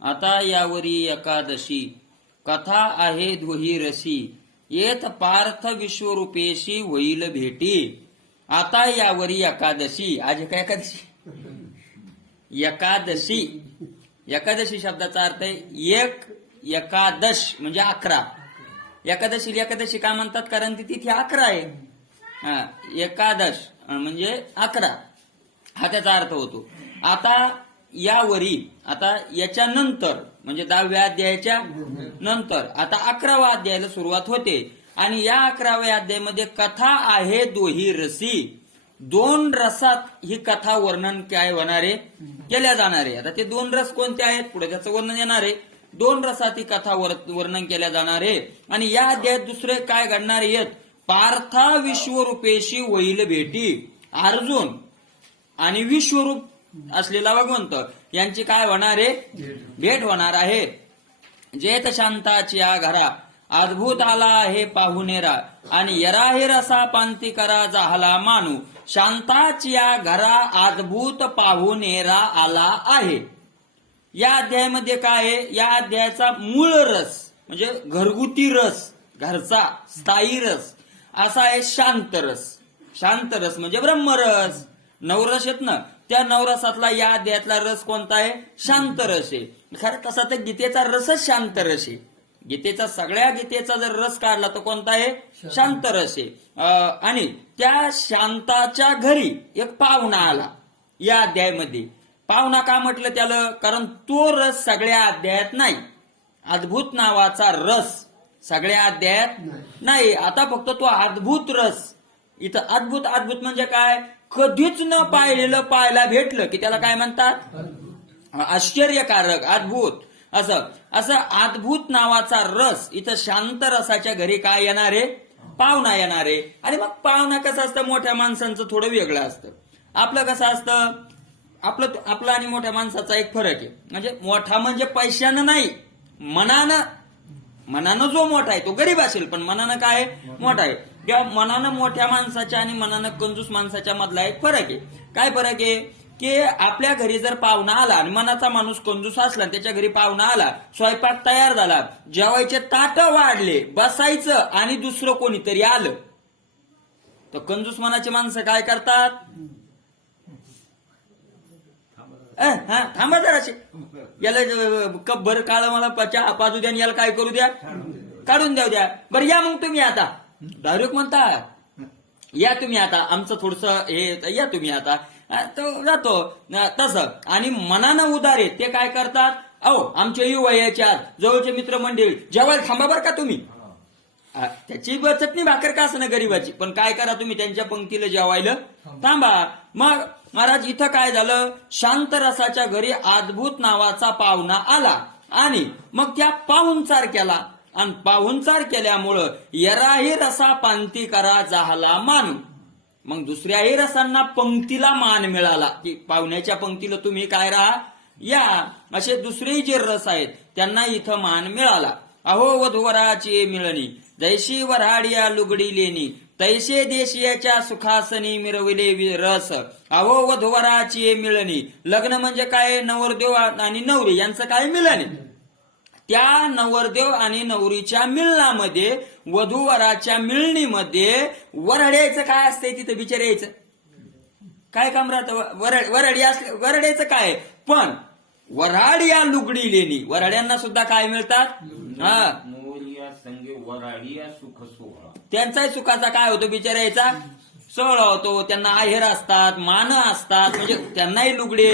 आता यावरी एकादशी कथा आहे द्वही रसी येत पार्थ विश्वरूपेशी होईल भेटी. आता यावरी एकादशी. आज काय एकादशी? एकादशी. एकादशी शब्दाचा अर्थ आहे एक एकादश म्हणजे 11. एकादशी का म्हणतात? कारण ती तिथे 11 आहे. एकादश म्हणजे 11 हा त्याचा अर्थ होतो. आता यावरी, आता याच्या नंतर म्हणजे 10व्या अध्यायाच्या नंतर आता 11व्या अध्यायाला सुरुवात होते. आणि या 11व्या अध्यायामध्ये कथा आहे दोही रसी. 2 रसात ही कथा वर्णन काय होणार आहे? केल्या जाणार आहे. आता ते 2 रस कोणते आहेत पुढे त्याचं वर्णन येणार आहे. 2 रसात ही कथा वर्णन केल्या जाणार आहे. आणि या अध्यायात दुसरे काय घडणार आहेत? पार्था विश्वरूपेशी होईल भेटी. अर्जुन आणि विश्वरूप असलेला भगवंत यांची काय होणार आहे? भेट होणार आहे. जेत शांताची या घरा अद्भुत आला आहे पाहुणेरा आणि यराही रसा पांती करा जाहला मानू. शांताची या घरा अद्भुत पाहुणेरा आला आहे. या अध्यायामध्ये काय आहे? या अध्यायाचा मूळ रस म्हणजे घरगुती रस, घरचा स्थायी रस असा आहे शांत रस. शांत रस म्हणजे ब्रह्मरस. नवरस आहेत ना, त्या नवरसातला या अध्यायातला रस कोणता आहे? शांत रस आहे. खरं तसा तर गीतेचा रसच शांत रस आहे. सगळ्या गीतेचा जर रस काढला तर कोणता आहे? शांत रस आहे. आणि त्या शांताच्या घरी एक पाहुणा आला या अध्यायामध्ये. पाहुणा का म्हटलं त्याला? कारण तो रस सगळ्या अध्यायात नाही. अद्भुत नावाचा रस सगळ्या अध्यायात नाही. आता फक्त तो अद्भुत रस इथं. अद्भुत अद्भुत म्हणजे काय? कधीच न पाहिलेलं पाहायला भेटलं की त्याला काय म्हणतात? आश्चर्यकारक, अद्भुत असं असं अद्भुत नावाचा रस इथं शांत रसाच्या घरी काय येणार आहे? पाहुणा येणार आहे. आणि मग पाहुणा कसं असतं? मोठ्या माणसांचं थोडं वेगळं असतं. आपलं कसं असतं? आपलं आणि मोठ्या माणसाचा एक फरक आहे. म्हणजे मोठा म्हणजे पैशानं नाही, मनानं जो मोठा आहे तो गरीब असेल पण मनानं काय मोठा आहे. किंवा मनानं मोठ्या माणसाच्या आणि मनानं कंजूस माणसाच्या मधला एक फरक आहे. काय फरक आहे? की आपल्या घरी जर पाहुणा आला आणि मनाचा माणूस कंजूस असला आणि त्याच्या घरी पाहुणा आला, स्वयंपाक तयार झाला, जेवायचे ताट वाढले, बसायचं आणि दुसरं कोणीतरी आलं तर कंजूस मनाची माणसं काय करतात? थांबा जराशे, याला कपभर काळ मला चहा पाजू द्या, याला काय करू द्या, काढून द्या. बरं या मग तुम्ही आता. डायरेक्ट म्हणता या तुम्ही आता, आमचं थोडस हे या तुम्ही आता. तो जातो तसं. आणि मनानं उदार आहे ते काय करतात? अहो आमच्याही वयाच्या जवळचे मित्रमंडळी जेवायला थांबा बरं का तुम्ही. त्याची चटणी भाकर का असं ना गरीबाची, पण काय करा तुम्ही त्यांच्या पंक्तीला जेवायला थांबा. मग महाराज इथं काय झालं? शांत रसाच्या घरी अद्भुत नावाचा पाहुणा आला आणि मग त्या पाहुणचार केला. आणि पाहुणचार केल्यामुळं यराही रसा पांती करा जाहला मानू. मग दुसऱ्याही रसांना पंक्तीला मान मिळाला की पाहुण्याच्या पंक्तीला तुम्ही काय राहा या. असे दुसरेही जे रस आहेत त्यांना इथं मान मिळाला. अहो वधूवराची मिळणी जैशी वऱ्हाडिया लुगडी लेणी तैसे देशियाच्या सुखासनी मिरविले रस. अहो वधूवराची मिळणी. लग्न म्हणजे काय? नवरदेव आणि नवरी यांचं काय मिळणे. त्या नवरदेव आणि नवरीच्या मिलनामध्ये, वधूवराच्या मिळणीमध्ये वऱ्हाड्याचं काय असतंय तिथं बिचारायचं काय काम राहतं? वऱ्हाड्याचं काय? पण वऱ्हाडिया लुगडी लेणी, वऱ्हाड्यांना सुद्धा काय मिळतात? सुख सोहळा. त्यांचाही सुखाचा काय होतो? बिचारायचा सोहळा होतो. त्यांना आहेर असतात, मान असतात, म्हणजे त्यांनाही लुगडे,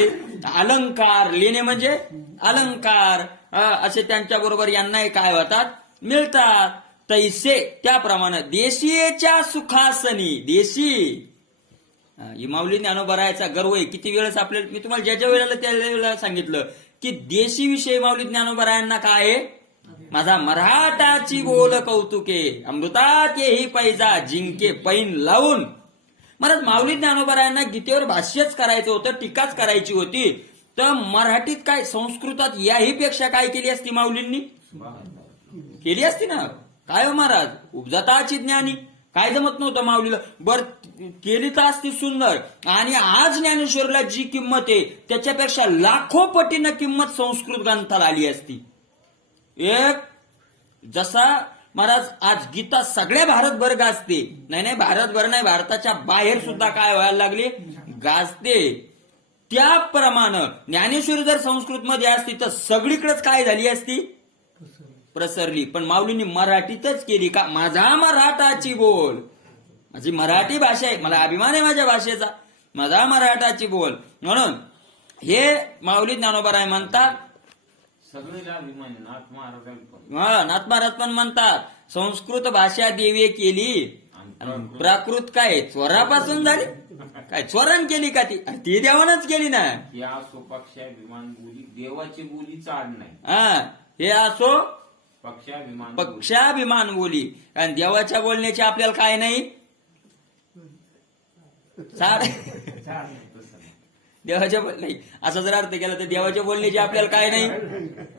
अलंकार, लेणे म्हणजे अलंकार असे त्यांच्या बरोबर यांनाही काय होतात? मिळतात. तैसे त्याप्रमाणे देशीच्या सुखासनी. देशी ही माऊली ज्ञानोबरायाचा गर्व आहे. किती वेळेस आपल्याला मी तुम्हाला ज्याच्या वेळेला त्या वेळेला सांगितलं की देशी विषयी माऊली ज्ञानोबरायांना काय आहे? माझा मराठाची बोल कौतुके अमृतात येही पैजा जिंके पैन लावून. महाराज माऊली ज्ञानोबरायांना गीतेवर भाष्यच करायचं होतं, टीकाच करायची होती. तर मराठीत काय, संस्कृतात याही पेक्षा काय केली असती माऊलींनी? केली असती ना. काय हो महाराज? उपजताची ज्ञानी काय जमत नव्हतं माऊलीला. बर केली तर असती सुंदर. आणि आज ज्ञानेश्वरला जी किंमत आहे त्याच्यापेक्षा लाखो पटीनं किंमत संस्कृत ग्रंथाला आली असती. एक जसा महाराज आज गीता सगळ्या भारतभर गाजते, नाही भारतभर नाही, भारताच्या बाहेर सुद्धा काय व्हायला लागली, गाजते. त्याप्रमाणे ज्ञानेश्वरी जर संस्कृत मध्ये असती तर सगळीकडेच काय झाली असती, प्रसरली. पण माऊलींनी मराठीतच केली. का? माझा मराठाची बोल, माझी मराठी भाषा आहे, मला अभिमान आहे माझ्या भाषेचा, माझा मराठाची बोल. म्हणून हे माऊली ज्ञानोबराय म्हणतात, सगळे अभिमान नाथ महाराज पण नाथ महाराज पण म्हणतात संस्कृत भाषा देवी केली, आणि प्राकृत काय चोरापासून झाली, काय चोरान केली का ती देवानच केली ना. या पक्षाभिमान बोली देवाची बोली चाड नाही. हे असो पक्षाभिमान पक्षाभिमान बोली, कारण देवाच्या बोलण्याची आपल्याला काय नाही चाड. देवाच्या नाही असा जर अर्थ केला तर देवाच्या बोलण्याची आपल्याला काय नाही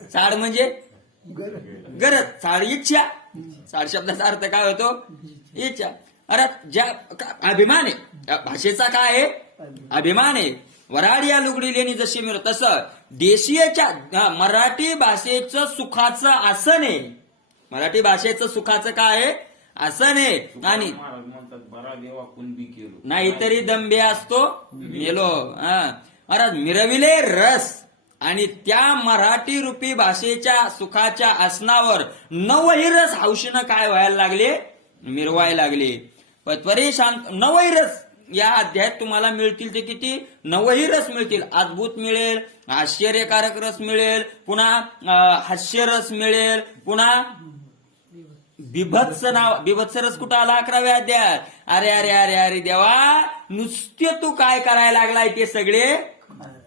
चाड, म्हणजे गरज. चाड इच्छा. चाड शब्दाचा अर्थ काय होतो, इच्छा. अरे ज्या अभिमान आहे भाषेचा, काय आहे अभिमान आहे. वराड या लुगडी लेणी जशी मिळत तसं देशीयच्या मराठी भाषेचं सुखाचं आसन आहे. मराठी भाषेचं सुखाचं काय आहे, आसन आहे. आणि महाराज म्हणतात बरा देवा कुणबी केलो, नाहीतरी दंबे असतो मेलो. महाराज मिरविले रस, आणि त्या मराठी रूपी भाषेच्या सुखाच्या आसनावर नवही रस हौशीनं काय व्हायला लागले, मिरवायला लागले. त्वरे शांत नवही रस या अध्यायात तुम्हाला मिळतील ते किती, नवही रस मिळतील. अद्भुत मिळेल, आश्चर्यकारक रस मिळेल, पुन्हा हास्य रस मिळेल, पुन्हा बिभत्स नाव. बिभत्स रस कुठं आला 11व्या अध्यायात. अरे अरे अरे अरे देवा, नुसते तू काय करायला लागलाय ते सगळे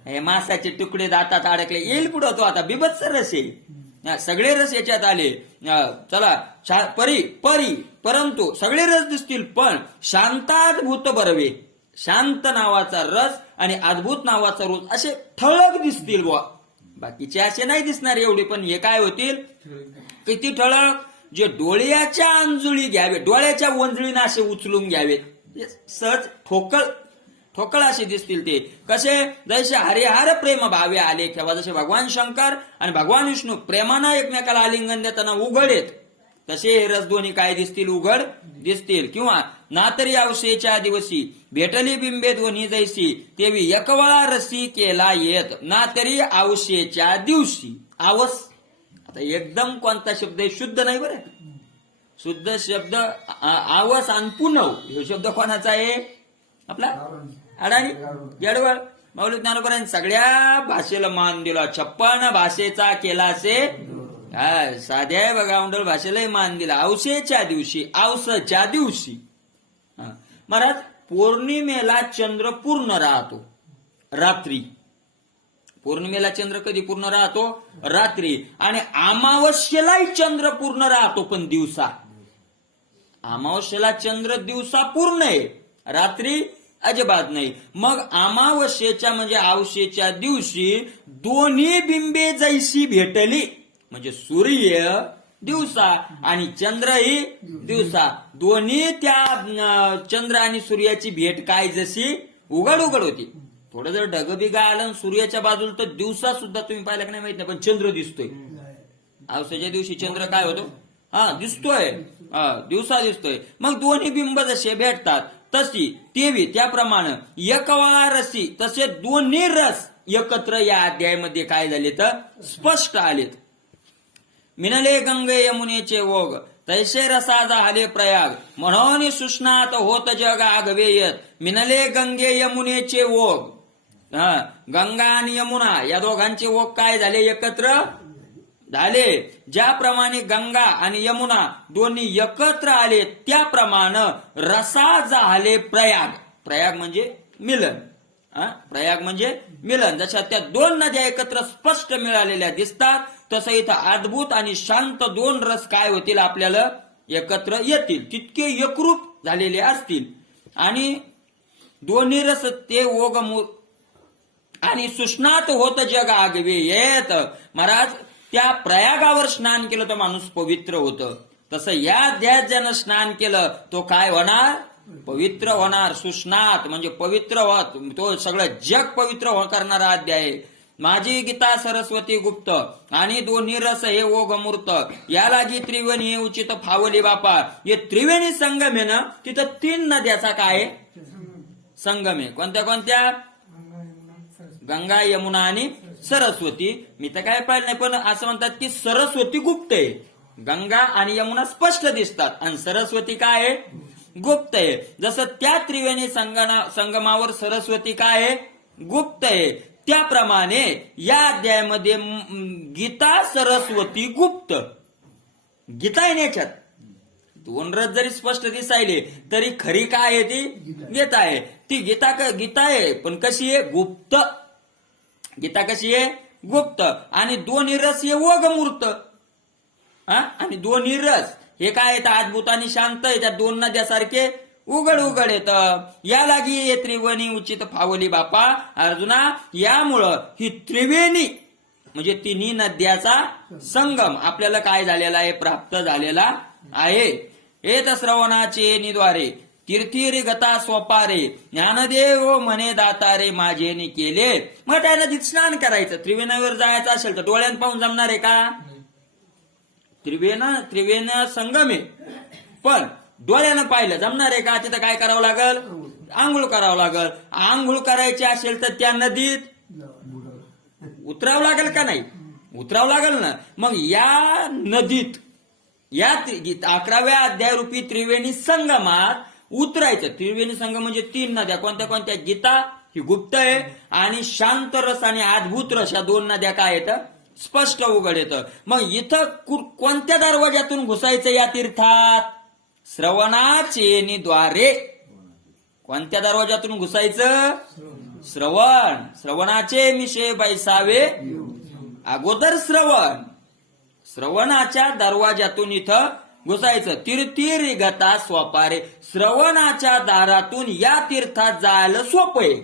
हे मासाचे तुकडे दातात अडकले, येईल पुढं तो आता बिभत्स रस आहे. सगळे रस याच्यात आले. चला परी परी परंतु सगळे रस दिसतील, पण शांताद्भूत बरवे, शांत नावाचा रस आणि अद्भुत नावाचा रस असे ठळक दिसतील बुवा. बाकीचे असे नाही दिसणार एवढे, पण हे काय होतील, किती ठळक. जे डोळ्याच्या अंजुळी घ्यावेत, डोळ्याच्या वंजळीनं असे उचलून घ्यावेत, सहज ठोकळ असे दिसतील. ते कसे, जसे हरिहर प्रेम भावे आले किंवा जसे भगवान शंकर आणि भगवान विष्णू प्रेमानं एकमेकाला आलिंगन देताना उघडेत, तसे हे रस दोन्ही काय दिसतील, उघड दिसतील. किंवा ना तरी आवशेच्या दिवशी भेटली बिंबे दोन्ही जैसी, तेवी एकवळा रसी केला येत, ना तरी आवशेच्या दिवशी. आवस आता एकदम कोणता शब्द आहे, शुद्ध नाही बरं, शुद्ध शब्द आवस आणि पुनव. हे शब्द कोणाचा आहे, आपला अडाणी येडवळ. माऊली ज्ञानोबरांनी सगळ्या भाषेला मान दिला, 56 भाषेचा केला असे साध्या बगावंडल भाषेलाही मान दिला. औसेच्या दिवशी, औसच्या दिवशी. महाराज पौर्णिमेला चंद्र पूर्ण राहतो रात्री. पौर्णिमेला चंद्र कधी पूर्ण राहतो, रात्री. आणि अमावस्येलाही चंद्र पूर्ण राहतो, पण दिवसा. अमावस्येला चंद्र दिवसा पूर्ण आहे, रात्री अजिबात नाही. मग अमावस्येच्या म्हणजे आवशेच्या दिवशी दोन्ही बिंबे जैसी भेटली, म्हणजे सूर्य दिवसा आणि चंद्रही दिवसा, दोन्ही त्या चंद्र आणि सूर्याची भेट काय जशी उघड उघड होती. थोडं जर ढगबिगा आलं सूर्याच्या बाजूला तर दिवसा सुद्धा तुम्ही पाहिलं की नाही माहित नाही, पण चंद्र दिसतोय. आवसाच्या दिवशी चंद्र काय होतो, दिसतोय, दिवसा दिसतोय. मग दोन्ही बिंब जसे भेटतात तशी तेवी त्याप्रमाणे एकवळा रसी, तसे दोन्ही रस एकत्र या अध्यायामध्ये काय झाले तर स्पष्ट आलेत. मिनले गंगे यमुनेचे ओघ, तैसे रसा झाले प्रयाग, म्हणून सुष्णात होत जग आगवेयत. मिनले गंगे यमुनेचे ओघ, गंगा आणि यमुना या दोघांचे ओघ काय झाले, एकत्र झाले. ज्याप्रमाणे गंगा आणि यमुना दोन्ही एकत्र आले, त्याप्रमाणे रसा झाले प्रयाग. प्रयाग म्हणजे मिलन. प्रयाग म्हणजे मिलन. जशा त्या दोन नद्या एकत्र स्पष्ट मिळालेल्या दिसतात, तसं इथं अद्भुत आणि शांत दोन रस काय होतील, आपल्याला एकत्र येतील, तितके एकरूप झालेले असतील. आणि दोन्ही रस ते ओघ आणि सुष्णात होत जग आगवे येत. महाराज त्या प्रयागावर स्नान केलं तर माणूस पवित्र होतं. तसं या अध्यायात ज्यानं स्नान केलं तो काय होणार? पवित्र होणार. सुस्नात म्हणजे पवित्र होत, तो सगळं जग पवित्र करणारा अध्याय आहे. माझी गीता सरस्वती गुप्त आणि दोन्ही रस हे ओघ मूर्त, या लागी त्रिवेणी हे उचित फावली बापा. हे त्रिवेणी संगम आहे ना, तिथं 3 नद्याचा काय आहे? संगम आहे. कोणत्या कोणत्या? गंगा, यमुना आणि सरस्वती. मी तर काय पाहिलं नाही, पण असं म्हणतात की सरस्वती गुप्त आहे. गंगा आणि यमुना स्पष्ट दिसतात आणि सरस्वती काय आहे? गुप्त आहे. जसं त्या त्रिवेणी संगमावर सरस्वती काय आहे? गुप्त आहे. त्याप्रमाणे या अध्यायामध्ये गीता सरस्वती गुप्त. गीता आहे याच्यात 2 रस जरी स्पष्ट दिसायले तरी खरी काय आहे? ती गीता आहे. ती गीता आहे, पण कशी आहे? गुप्त. गीता कशी आहे? गुप्त. आणि 2 रस हे ओघमूर्त. आणि 2 रस हे काय येतं? अद्भुत आणि शांत आहे. त्या 2 नद्यासारखे उघड येत. या लागी हे त्रिवेणी उचित फावली बापा. अर्जुना, यामुळं ही त्रिवेणी म्हणजे 3 नद्याचा संगम आपल्याला काय झालेला आहे? प्राप्त झालेला आहे. येत श्रवणाचे निद्वारे तीर्थीरी गता स्वपारे, ज्ञानदेव म्हणे दातारे माझेने केले. मग त्या नदीत स्नान करायचं. त्रिवेणीवर जायचं असेल तर डोळ्यानं पाहून जमणार आहे का? त्रिवेण संगम आहे, पण डोळ्यानं पाहिलं जमणार आहे का? तिथं काय करावं लागल? आंघोळ करावं लागल. आंघोळ करायची असेल तर त्या नदीत उतरावं लागेल का नाही? उतरावं लागेल ना. मग या नदीत या 11व्या अध्यायरूपी त्रिवेणी संगमात उतरायचं. त्रिवेणी संगम म्हणजे 3 नद्या. कोणत्या कोणत्या? गीता ही गुप्त आहे आणि शांत रस आणि अद्भुत रस या 2 नद्या काय येतं? स्पष्ट उघड येतं. मग इथं कोणत्या दरवाज्यातून घुसायचं या तीर्थात? श्रवणाचे द्वारे. कोणत्या दरवाज्यातून घुसायचं? श्रवणाचे मिशे बैसावे अगोदर श्रवणाच्या दरवाज्यातून इथं घुसायचं. तीर्थीर गता स्वपारे. श्रवणाच्या दारातून या तीर्थात जायला सोपं आहे.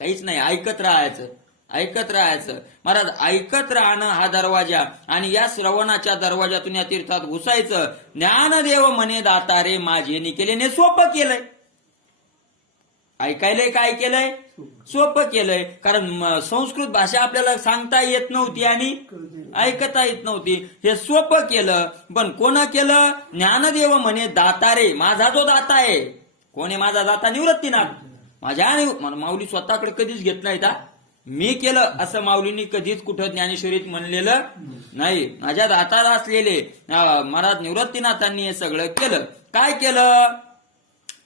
काहीच नाही, ऐकत राहायचं. महाराज, ऐकत राहणं हा दरवाजा. आणि या श्रवणाच्या दरवाजातून या तीर्थात घुसायचं. ज्ञानदेव म्हणे दातारे माझेने केल्याने सोपं केलंय. ऐकायलंय काय केलंय? सोपं केलंय. कारण संस्कृत भाषा आपल्याला सांगता येत नव्हती आणि ऐकता येत नव्हती. हे सोपं केलं. पण कोण केलं? ज्ञानदेव म्हणे दातारे. माझा जो दाता आहे, कोण आहे माझा दाता? निवृत्तीनाथ. माऊली स्वतःकडे कधीच घेत नाहीत. मी केलं असं माऊलींनी कधीच कुठं ज्ञानेश्वरीत म्हणलेलं नाही. माझ्या दाताला असलेले महाराज निवृत्तीनाथांनी हे सगळं केलं. काय केलं?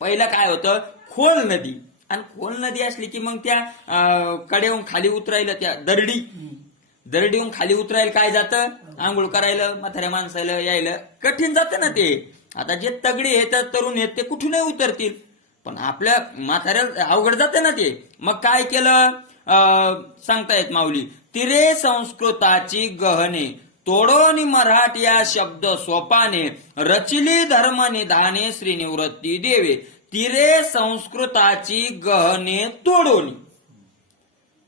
पहिलं काय होतं? खोल नदी. आणि खोल नदी असली की मग त्या कडेहून खाली उतरायला, त्या दरडीहून खाली उतरायला काय जातं? आंघोळ करायला म्हाताऱ्या माणसाला यायला कठीण जातं ना ते. आता जे तगडे येतात, तरुण आहेत, ते कुठूनही उतरतील, पण आपल्या म्हाताऱ्याला अवघड जातं ना ते. मग काय केलं? सांगतायत माऊली, तिरे संस्कृताची गहने तोडोनी मराठी या शब्द सोपाने, रचिली धर्म निधाने श्री निवृत्ती देवे. तिरे संस्कृताची गहने तोडोनी.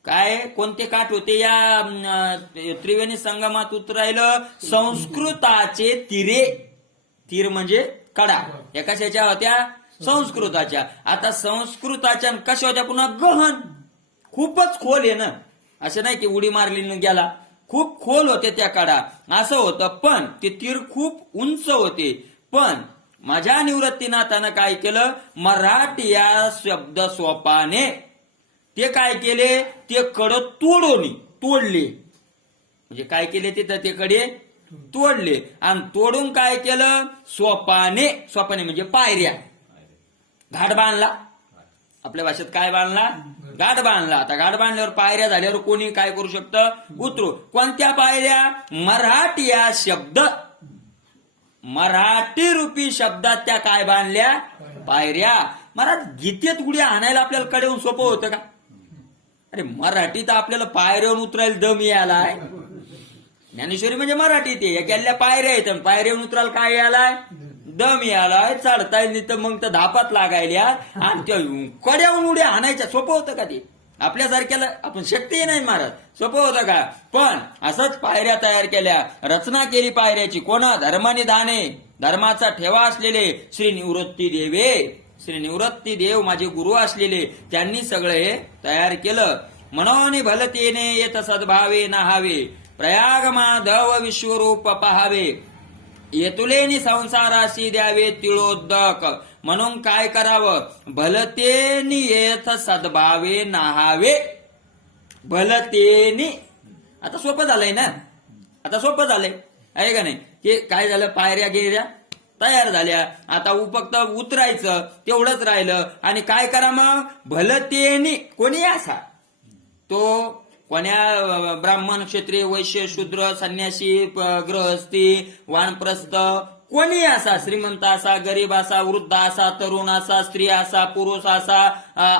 काय कोणते काठ होते या त्रिवेणी संगमात उतरायलं? संस्कृताचे तिरे. तीर म्हणजे कडा. या कशाच्या होत्या? संस्कृताच्या. आता संस्कृताच्या कशा होत्या? पुन्हा गहन. खूपच खोल आहे ना, असं नाही की उडी मारली गेला. खूप खोल होते त्या कडा, असं होतं. पण ते तीर खूप उंच होते. पण माझ्या निवृत्तीनाथानं काय केलं? मराठी या शब्द सोपाने ते काय केले? ते कड तोडले. म्हणजे काय केले? तिथं ते कडे तोडले. आणि तोडून काय केलं? सोपाने म्हणजे पायऱ्या. घाट बांधला. आपल्या भाषेत काय बांधला? घाट बांधला. आता घाट बांधल्यावर पायऱ्या झाल्यावर कोणी काय करू शकतं? उतरू. कोणत्या पायऱ्या? मराठी या शब्द, मराठी रूपी शब्दात त्या काय बांधल्या? पायऱ्या. महाराज, गीतेत उडी आणायला आपल्याला कडेहून सोपं होतं का? अरे मराठीत आपल्याला पायऱ्यावर उतरायला दम यायलाय. ज्ञानेश्वरी म्हणजे मराठी. ते गेल्या पायऱ्या आहेत, पायऱ्यावर उतरायला काय यायलाय? दम यायलाय. चढताय नाही तर मग तर धापात लागायल्या. आणि त्या कड्याहून उड्या आणायच्या सोपं होतं का ते? आपल्यासारख्याला आपण शक्ती नाही महाराज, सोपं होतं का? पण असंच पायऱ्या तयार केल्या, रचना केली पायऱ्याची. कोणा? धर्माने दाने, धर्माचा ठेवा असलेले श्री निवृत्ती देवे, श्री निवृत्ती देव माझे गुरु असलेले, त्यांनी सगळं हे तयार केलं. मनोनी भलतेने येत सद्भावे नाहावे, प्रयाग माधव विश्वरूप पहावे, येतुलेनी संसाराशी द्यावे तिळोदक. म्हणून काय करावं? भलतेनी येथ सद्भावे नाहावे. भलतेनी, आता सोपं झालंय ना, आता सोपं झालंय आहे का नाही? की काय झालं, पायऱ्या गेऱ्या तयार झाल्या, आता फक्त उतरायचं तेवढंच राहिलं. आणि काय करा मग? भलतेनी, कोणी असा तो, कोण्या ब्राह्मण, क्षत्रिय, वैश्य, शूद्र, संन्यासी, गृहस्थी, वानप्रस्थ, कोणी असा, श्रीमंत असा, गरीब असा, वृद्ध असा, तरुण असा, स्त्री असा, पुरुष असा,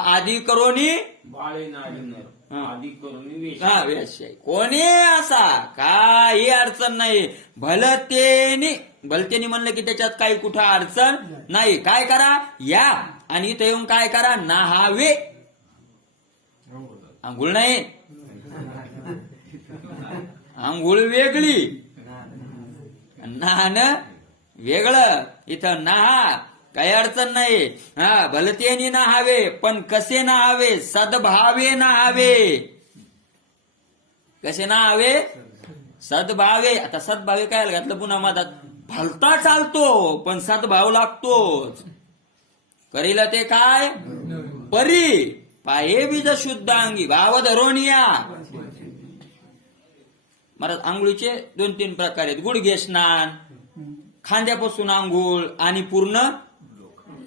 आदी करोनी बाळे नारी नर आदी करून वेश्या, कोणी असा, काही अडचण नाही. भलतेनी, भलतेनी म्हणलं की त्याच्यात काही कुठं अडचण नाही. काय करा? या आणि इथं येऊन काय करा? नाहावे. आंघोळ नाही, आंघोळ वेगळी, नाहणं वेगळं. इथं नाहा, काही अडचण नाही. हा, भलतेनी नाहावे, पण कसे नाहावे? सद्भावे नाहावे. कसे नाहावे? सद्भावे. आता सद्भावे काय घातलं पुन्हा मधात? भलता चालतो पण सद्भाव लागतोच. करीला ते काय? परी पाये बीज शुद्ध अंगी भाव धरोनिया. महाराज, आंघोळीचे 2-3 प्रकार आहेत. गुडघे स्नान, खांद्यापासून आंघोळ आणि पूर्ण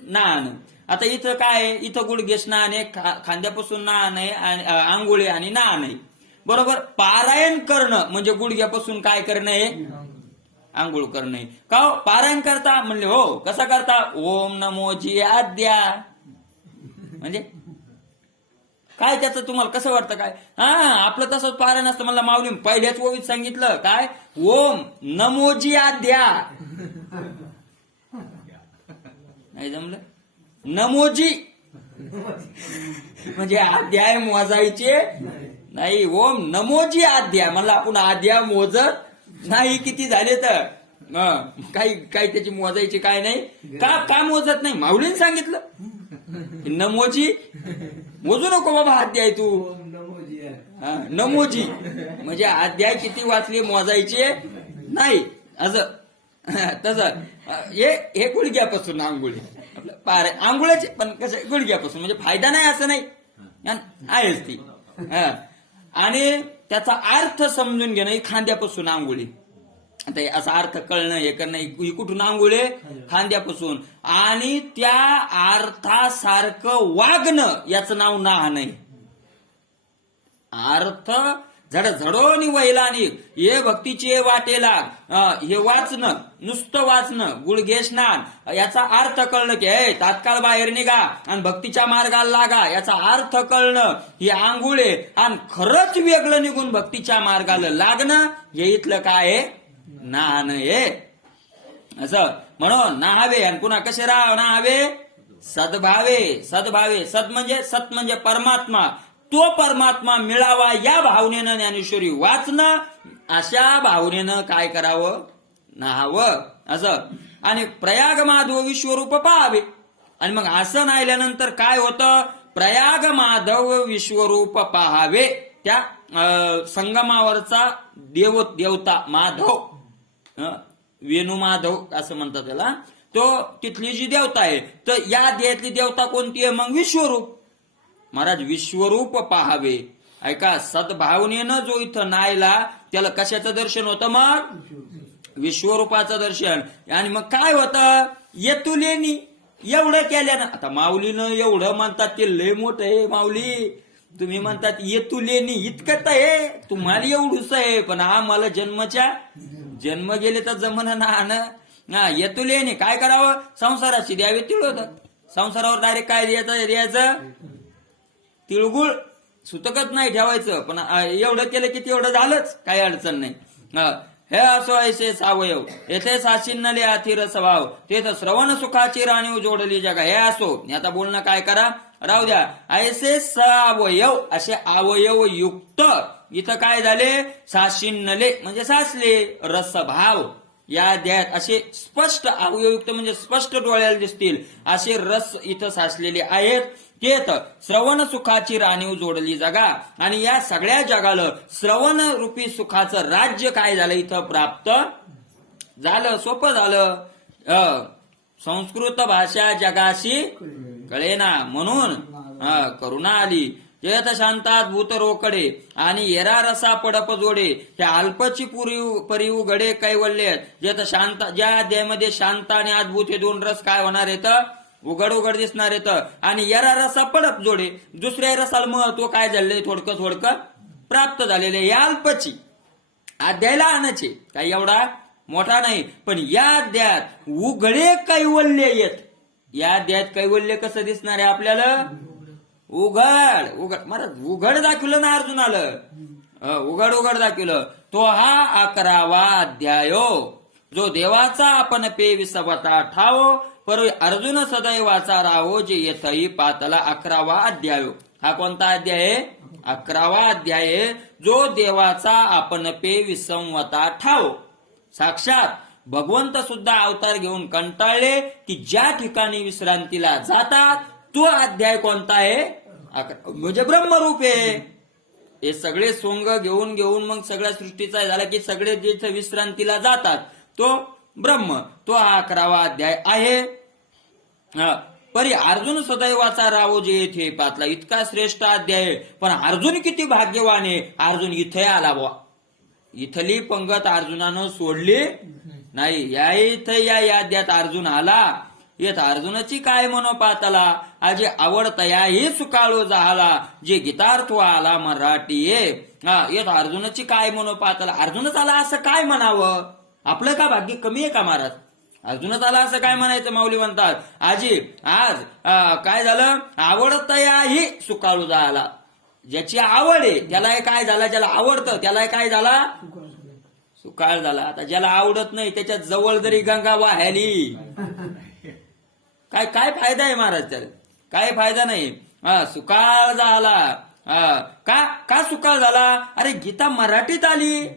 नान. आता इथं काय? इथं गुडघे स्नान आहे, खांद्यापासून नान आहे, आंघोळ आहे आणि नान आहे. बरोबर. पारायण करणं म्हणजे गुडघ्यापासून काय करणं आहे? आंघोळ करणं आहे. का हो? पारायण करता म्हणले हो. कसा करता? ओम नमोजी आद्या. म्हणजे काय त्याचं तुम्हाला कसं वाटतं? काय आपलं तसंच पारायण असतं. मला माऊली पहिल्याच ओवीत सांगितलं काय? ओम नमोजी आद्या. नाही जमलं? नमोजी म्हणजे अध्याय मोजायचे नाही. ओम नमोजी आद्या म्हणलं आपण आद्या मोजत नाही. किती झाले तर काही त्याची मोजायची काय नाही. का मोजत नाही? माऊलीने सांगितलं नमोजी. मोजू नको बाबा अध्याय तू. नमोजी म्हणजे अध्याय किती वाचले मोजायचे नाही. असं तसं हे गुडघ्यापासून आंघोळी, आपलं आंघोळ्याचे पण कसं गुडघ्यापासून म्हणजे फायदा नाही असं नाही, आहेच ती. आणि त्याचा अर्थ समजून घेणं ही खांद्यापासून आंघोळी. आता असा अर्थ कळणं हे करणं ही कुठून आंघोळे? खांद्यापासून. आणि त्या अर्थासारखं वागणं याचं नाव नाहणं. अर्थ झडझडोनी वैलानी हे भक्तीचे वाटेला हे वाचणं, नुसतं वाचणं, गुडघे स्नान याचा अर्थ कळणं की हे तात्काळ बाहेर निघा आणि भक्तीच्या मार्गाला लागा याचा अर्थ कळणं ही आंघोळे. आणि खरंच वेगळं निघून भक्तीच्या मार्गाला लागणं हे इथलं काय आहे? नाहणं हे. असं म्हणून नाहावे. आणि पुन्हा कसे नाहावे? सद्भावे. सद्भावे, सद म्हणजे परमात्मा. तो परमात्मा मिळावा या भावनेनं ज्ञानेश्वरी वाचणं. अशा भावनेनं काय करावं? नाहावं. असं. आणि प्रयाग माधव विश्वरूप पाहावे. आणि मग असं नाहिल्यानंतर काय होतं? प्रयाग माधव विश्वरूप पाहावे. त्या संगमावरचा देवता माधव, वेणू माधव असं म्हणतात त्याला, तो तिथली जी देवता आहे. तर या देहातली देवता कोणती आहे? मग विश्वरूप. महाराज विश्वरूप पाहावे. ऐका, सद्भावनेनं जो इथं नायला त्याला कशाचं दर्शन होतं? मग विश्वरूपाचं दर्शन. आणि मग काय होतं? येतुलेनी एवढं केल्यानं. आता माऊलीनं एवढं म्हणतात ते लय मोठं आहे. माऊली तुम्ही म्हणतात येतुलेनी इतकं आहे, तुम्हाला एवढूच आहे, पण आम्हाला जन्म गेले तर जमन ना. येतुलेनी काय करावं? संसाराची द्यावे तिळोदक. संसारावर डायरेक्ट काय द्यायचं? तिळगुळ. सुतकच नाही ठेवायचं. पण एवढं केलं की तेवढं झालंच, काही अडचण नाही. हे असो ऐसे सावयव येथे साशिन्नले अथिर स्वभाव तेथ श्रवण सुखाची राणी जोडली जगा. हे असो. आता बोलणं काय करा? राहू द्या. ऐसे अवयव असे अवयव युक्त इथं काय झाले साशिन्नले म्हणजे साचले रसभाव या अध्यायात असे स्पष्ट अवयवयुक्त म्हणजे स्पष्ट डोळ्याला दिसतील असे रस इथं साचलेले आहेत. तेत श्रवण सुखाची राणीव जोडली जगा आणि या सगळ्या जगाला श्रवण रूपी सुखाचं राज्य काय झालं इथं प्राप्त झालं. सोपं झालं. संस्कृत भाषा जगाशी कळेना म्हणून करुणा आली. जयत शांतात भूत रोकडे आणि येरा रसा पडप जोडे त्या अल्पची परिव गडे कैवल्य जयत शांत ज्या अध्यायामध्ये शांत आणि अद्भुत हे दोन रस काय होणार आहेत उघड उघड दिसणार आहेत आणि येरा रसा पडप जोडे दुसऱ्या रसाला महत्व काय झाले थोडकं प्राप्त झालेले या अल्पची अध्यायाला आणायचे काही एवढा मोठा नाही पण या अध्यायात उघडे कैवल्य येत. या अध्यायात कैवल्य कसं दिसणार आहे आपल्याला उघड उघड महाराज उघड दाखवलं ना अर्जुनाला उघड उघड दाखवलं. तो हा 11वा अध्याय जो देवाचा आपण पे विसवता ठाव पर अर्जुन सदैवाचा राहो जे येथही पातला 11वा अध्याय. हा कोणता अध्याय आहे 11वा अध्याय जो देवाचा आपण पे विसंवता ठाव. साक्षात भगवंत सुद्धा अवतार घेऊन कंटाळले की ज्या ठिकाणी विश्रांतीला जातात तो अध्याय कोणता आहे म्हणजे ब्रह्मरूप आहे. हे सगळे सोंग घेऊन घेऊन मग सगळ्या सृष्टीचा झाला की सगळे जिथे विश्रांतीला जातात तो ब्रह्म तो हा 11वा अध्याय आहे. परी अर्जुन सदैवाचा रावो जे येथे पातला इतका श्रेष्ठ अध्याय पण अर्जुन किती भाग्यवान आहे अर्जुन इथे आला बुवा. इथली पंगत अर्जुनानं सोडली नाही. या इथे या अध्यायात अर्जुन आला. येत अर्जुनाची काय मनोपातला आजे आवडतयाही सुकाळो झाला जे गीतार्थ आला मराठी येत अर्जुनाची काय मनोपातला अर्जुनच आला असं काय म्हणावं आपलं का भाग्य कमी आहे का महाराज. अर्जुनच आला असं काय म्हणायचं माऊली म्हणतात आजी आज काय झालं आवडतयाही सुकाळू झाला ज्याची आवड आहे त्याला काय झाला ज्याला आवडतं त्याला काय झाला सुकाळ झाला. आता ज्याला आवडत नाही त्याच्या जवळ जरी गंगा वाह्याली काय काय फायदा आहे महाराज त्याला काय फायदा नाही. सुकाळ झाला का सुकाळ झाला अरे गीता मराठीत आली.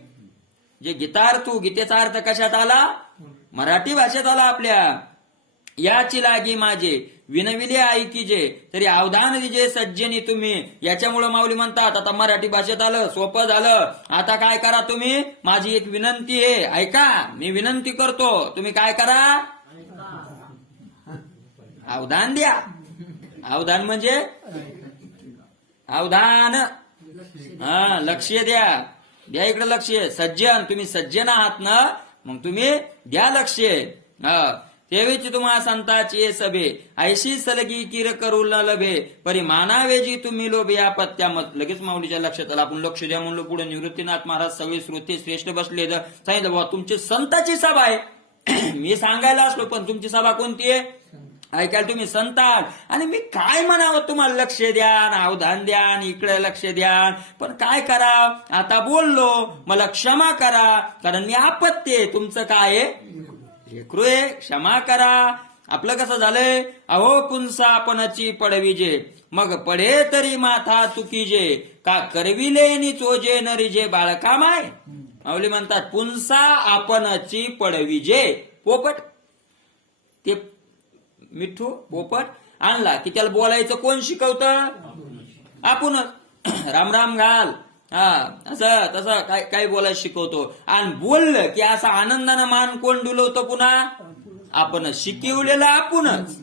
जे गीतार्थ गीतेचा अर्थ कशात आला मराठी भाषेत आला आपल्या. याची लागी माझे विनविले ऐकी जे तरी अवधान दिजे सज्जनी तुम्ही. याच्यामुळे माऊली म्हणतात आता मराठी भाषेत आलं सोपं झालं. आता काय करा तुम्ही माझी एक विनंती आहे ऐका मी विनंती करतो तुम्ही काय करा अवधान द्या. अवधान म्हणजे अवधान लक्ष द्या इकडे लक्ष. सज्जन तुम्ही सज्जन आहात ना मग तुम्ही द्या लक्ष. तेवेची तुम्हा संताची सभे ऐशी सलगी किर करू लभे परी मानावेजी तुम्ही लोभे या पत्त्यामत. लगेच माऊलीच्या लक्षात आला. आपण लक्ष द्या म्हणलो पुढे निवृत्तीनाथ महाराज सगळे श्रोते श्रेष्ठ बसले सांगितलं बाबा तुमची संताची सभा आहे. मी सांगायला असलो पण तुमची सभा कोणती आहे ऐकायला तुम्ही संतान आणि मी काय म्हणावं तुम्हाला लक्ष द्या अवधान द्या इकडे लक्ष द्या पण काय करा आता बोललो मला क्षमा करा कारण मी आपत्य तुमचं काय लेकरू आहे क्षमा करा. आपलं कसं झालंय अहो पुंसा आपणची पडविजे मग पडे तरी माथा तुकीजे का करविले नि चोजे नरिजे बाळका माय. माऊली म्हणतात पुंसा आपणची पडविजे पोपट ते मिठू पोपट आणला की त्याला बोलायचं कोण शिकवतं आपणच. राम राम घाल असं तसं काय काय बोलायला शिकवतो आणि बोललं की असा आनंदानं मान कोण डुलवतो पुन्हा आपण शिकवलेलं आपणच.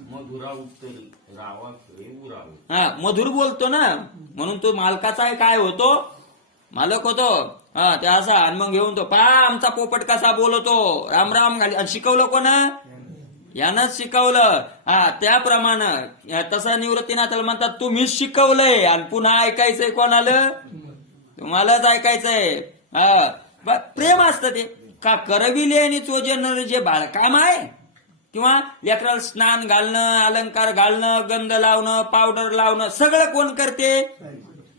मधुर बोलतो ना म्हणून तो मालकाचा काय होतो मालक होतो ते असा आणि मग घेऊन तो आमचा पोपट कसा बोलतो राम राम घाल आणि शिकवलं कोण यानंच शिकवलं. त्याप्रमाणे तसं निवृत्तीनाथाला म्हणतात तुम्हीच शिकवलंय आणि पुन्हा ऐकायचंय कोणाला तुम्हालाच ऐकायचंय. प्रेम असतं ते का करविले आणि चोजे जे बाळकाम आहे किंवा लेकराला स्नान घालणं अलंकार घालणं गंध लावणं पावडर लावणं सगळं कोण करते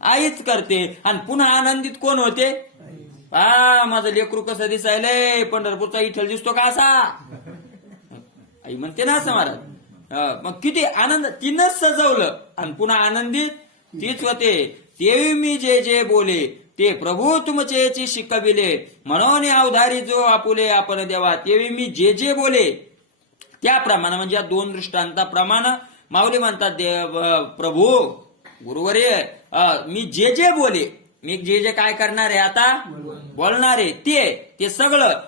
आईच करते आणि पुन्हा आनंदित कोण होते माझं लेकरू कसं दिसायलंय पंढरपूरचा इठल दिसतो का असा आई म्हणते ना असं महाराज. मग किती आनंद, तिनंच सजवलं आणि पुन्हा आनंदित तीच होते. तेवी मी जे जे बोले ते प्रभू तुमचेची शिकविले, म्हणून अवधारी जो आपुले आपण देवा. तेवी मी जे जे बोले त्याप्रमाणे, म्हणजे या दोन दृष्टांताप्रमाणे माऊली म्हणतात प्रभू गुरुवर्य मी जे जे बोले, मी जे जे काय करणार आहे आता बोलणार आहे ते सगळं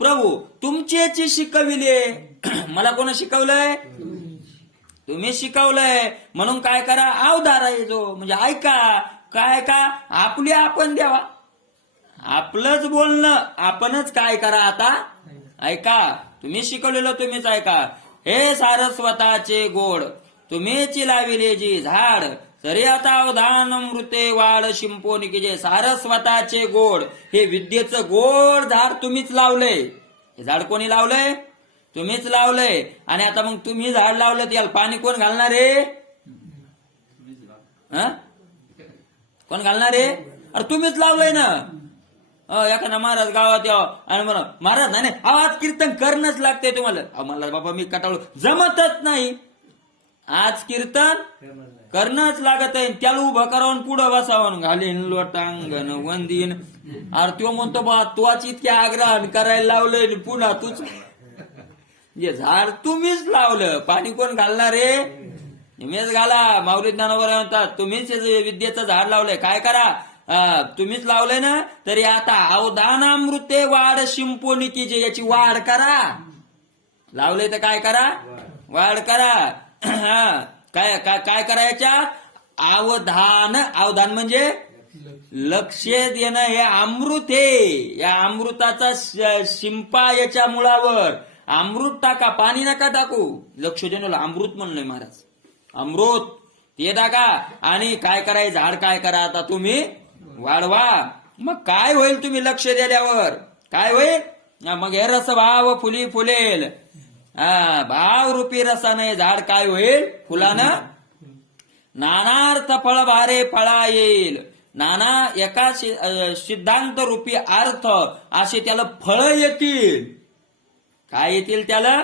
प्रभू तुमचेची शिकविले. मला कोण शिकवलंय? तुम्ही शिकवलंय. म्हणून काय करा, अवधारा जो म्हणजे ऐका. काय का? आपली आपण द्यावा. आपलंच बोलणं आपणच काय करा आता ऐका. तुम्ही शिकवलेलं तुम्हीच ऐका. हे सारस्वताचे गोड तुम्हीच लाविले जी झाड, तरी आता अवधान मृते वाढ शिंपोनिके. जे सारस्वताचे गोड, हे विद्येचं गोड झाड तुम्हीच लावलंय. हे झाड कोणी लावलंय? तुम्हीच लावलंय. आणि आता मग तुम्ही झाड लावलं त्याला पाणी कोण घालणार आहे? कोण घालणार आहे? अरे तुम्हीच लावलंय ना. एखादा महाराज गावात यावं आणि म्हणा महाराज नाही आवाज कीर्तन करणंच लागतंय तुम्हाला. मला बाबा मी कटाळू, जमतच नाही. आज कीर्तन करणंच लागत आहे. त्याला उभं करावून पुढं बसावून घालीन लोटांगण वंदीन. अरे तो म्हणतो बा तुझी इतक्या आग्रह करायला लावलंय, पुन्हा तूच जे झाड तुम्हीच लावलं, पाणी कोण घालणार रे? तुम्हीच घाला. माऊली ज्ञानोबा म्हणतात तुम्हीच विद्येचं झाड लावलंय. काय करा, तुम्हीच लावलंय ना, तरी आता अवधानामृते वाढ शिंपोनिकी. जे याची वाढ करा. लावलंय तर काय करा, वाढ करा. काय काय काय करायच्या? अवधान म्हणजे लक्ष देणं. हे अमृत आहे. या अमृताचा शिंपा याच्या मुळावर अमृत टाका, पाणी नका टाकू. लक्ष देणं अमृत म्हणलंय महाराज. अमृत ते टाका. आणि काय करायचं, झाड काय करा आता तुम्ही वाढवा. मग काय होईल तुम्ही लक्ष दिल्यावर? काय होईल? मग हे रस भाव फुली फुलेल. भाव रूपी रसाने झाड काय होईल? फुलानं नानार्थ फळ भारे फळा येईल. नाना एका सिद्धांत रूपी अर्थ असे त्याला फळ येतील. काय येतील त्याला?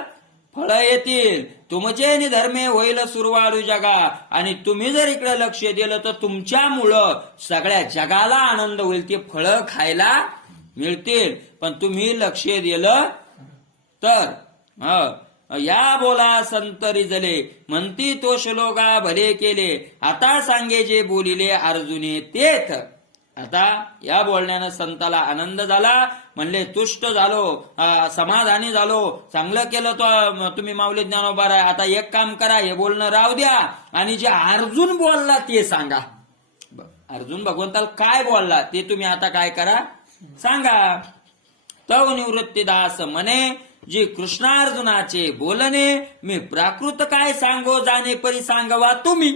फळ येतील. तुमचे निधर्मे होईल सुरवाळू जगा. आणि तुम्ही जर इकडे लक्ष दिलं तर तुमच्यामुळं सगळ्या जगाला आनंद होईल. ते फळं खायला मिळतील. पण तुम्ही लक्ष दिलं तर या बोला संतरी जले म्हणती तो श्लोका भले केले. आता सांगे जे बोलिले अर्जुने तेथ. आता या बोलण्यानं संताला आनंद झाला. म्हणले तुष्ट झालो, समाधानी झालो, चांगलं केलं तो तुम्ही माऊली ज्ञानोबा. आता एक काम करा, हे बोलणं राहू द्या आणि जे अर्जुन बोलला ते सांगा. अर्जुन भगवंताला काय बोलला ते तुम्ही आता काय करा सांगा. तव निवृत्तीदास म्हणे जे कृष्णार्जुनाचे बोलणे मी प्राकृत काय सांगो जाणे परी सांगवा तुम्ही.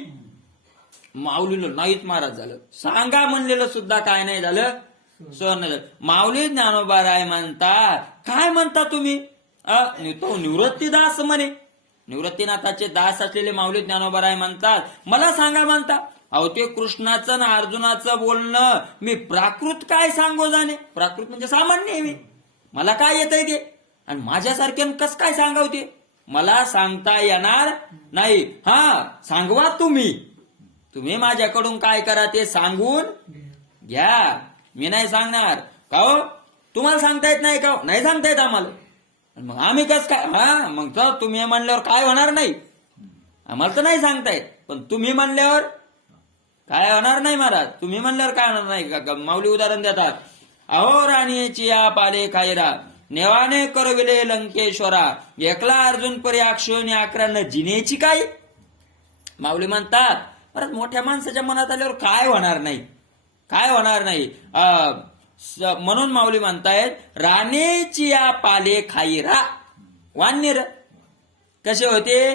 माऊलीला नाहीच महाराज झालं. सांगा म्हणलेलं सुद्धा काय नाही झालं, सहन नाही झालं. माऊली ज्ञानोबा राय म्हणता काय म्हणता तुम्ही? तो निवृत्तीदास म्हणे. निवृत्तीनाथाचे दास असलेले माऊली ज्ञानोबा राय म्हणतात मला सांगा म्हणता. अहो ते कृष्णाचं ना अर्जुनाचं बोलणं मी प्राकृत काय सांगो जाणे. प्राकृत म्हणजे सामान्य आहे मी, मला काय येतंय ते. आणि माझ्यासारख्यानं कस काय सांगावते? मला सांगता येणार नाही. सांगवा तुम्ही. तुम्ही माझ्याकडून काय करा ते सांगून घ्या. मी नाही सांगणार. का हो तुम्हाला सांगता येत नाही का? नाही सांगता येत आम्हाला. मग आम्ही कस काय? मग तर तुम्ही म्हणल्यावर काय होणार नाही. आम्हाला तर नाही सांगता येत, पण तुम्ही म्हणल्यावर काय होणार नाही महाराज. तुम्ही म्हणल्यावर काय होणार नाही का? माऊली उदाहरण देतात. अहो राणीची या पाले खायरा नेवाने करविले लंकेश्वरा. एकला अर्जुन परी अक्षोनी अकरानं जिनेची काय. माऊली म्हणतात परत मोठ्या माणसाच्या मनात आल्यावर काय होणार नाही, काय होणार नाही. म्हणून माऊली म्हणतायत राणेची या पाले खाईरा. वानर कसे होते?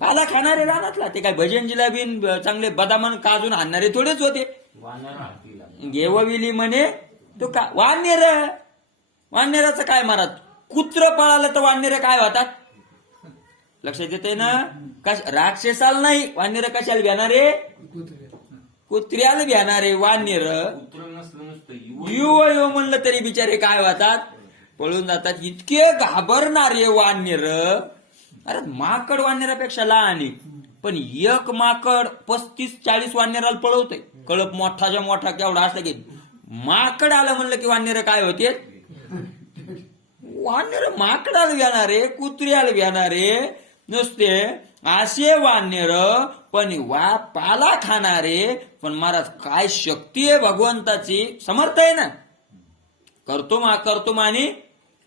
पाला खाणारे रानातला. ते काय भजन जिलाबीन चांगले बदामन काजून आणणारे थोडेच होते. घेवविली म्हणे तो का वानर. वानराचं काय महाराज? कुत्र पळालं तर वानर काय होतात? लक्षात येते ना? राक्षसाला नाही वानर कशाला घेणारे? कुत्र्याला घेणारे वानर. युव म्हणलं तरी बिचारे काय होतात? पळून जातात. इतके घाबरणारे वानर अरे माकड वानरापेक्षा लहान आहे, पण एक माकड 35-40 वानराला पळवतंय. कळप मोठाच्या मोठा केवढा असला की माकड आलं म्हणलं की वानर काय होते, वानर माकडाला घेणारे, कुत्र्याला घेणारे नुसते असे वानर, पण पाला खाणारे. पण महाराज काय शक्ती आहे भगवंताची, समर्थ आहे ना, करतो माने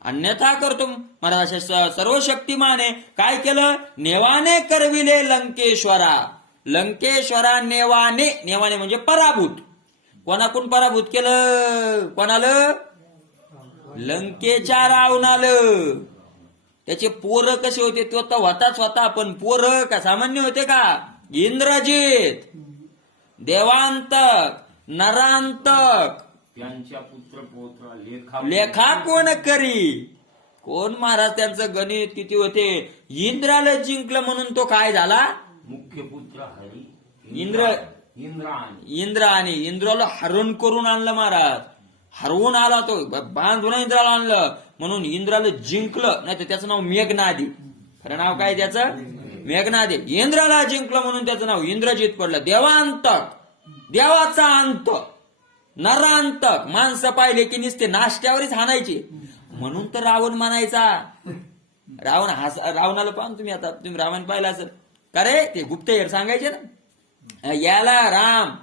अन्यथा करतो महाराज, असे सर्व शक्तिमान आहे. काय केलं, नेवाने करविले लंकेश्वरा नेवाने म्हणजे पराभूत. कोणाकडून पराभूत केलं, कोणाला, लंकेच्या रावणालं. त्याचे पोरं कसे होते, तो तर होता स्वतः, पण पोरं का सामान्य होते का, इंद्रजित, देवांतक, नरांतक, त्यांच्या पुत्र पौत्र लेखा कोण करी. कोण महाराज त्यांचं गणित किती होते. इंद्राला जिंकलं म्हणून तो काय झाला, मुख्य पुत्र हरी, इंद्र आणि इंद्राला हरण करून आणलं महाराज, हरवून आला तो, बांधून इंद्राला आणलं म्हणून इंद्राला जिंकलं. नाही तर त्याचं नाव मेघनादी, खरं नाव काय त्याचं, मेघनादी. इंद्राला जिंकलं म्हणून त्याचं नाव इंद्रजित पडलं. देवांतक, देवाचा अंत, नरांतक, माणसं पाहिले की नुसते नाश्त्यावरच हाणायचे म्हणून तर रावण म्हणायचा. रावणाला पाहून तुम्ही आता तुम्ही रावण पाहिला असेल का रे, ते गुप्तहेर सांगायचे ना, याला राम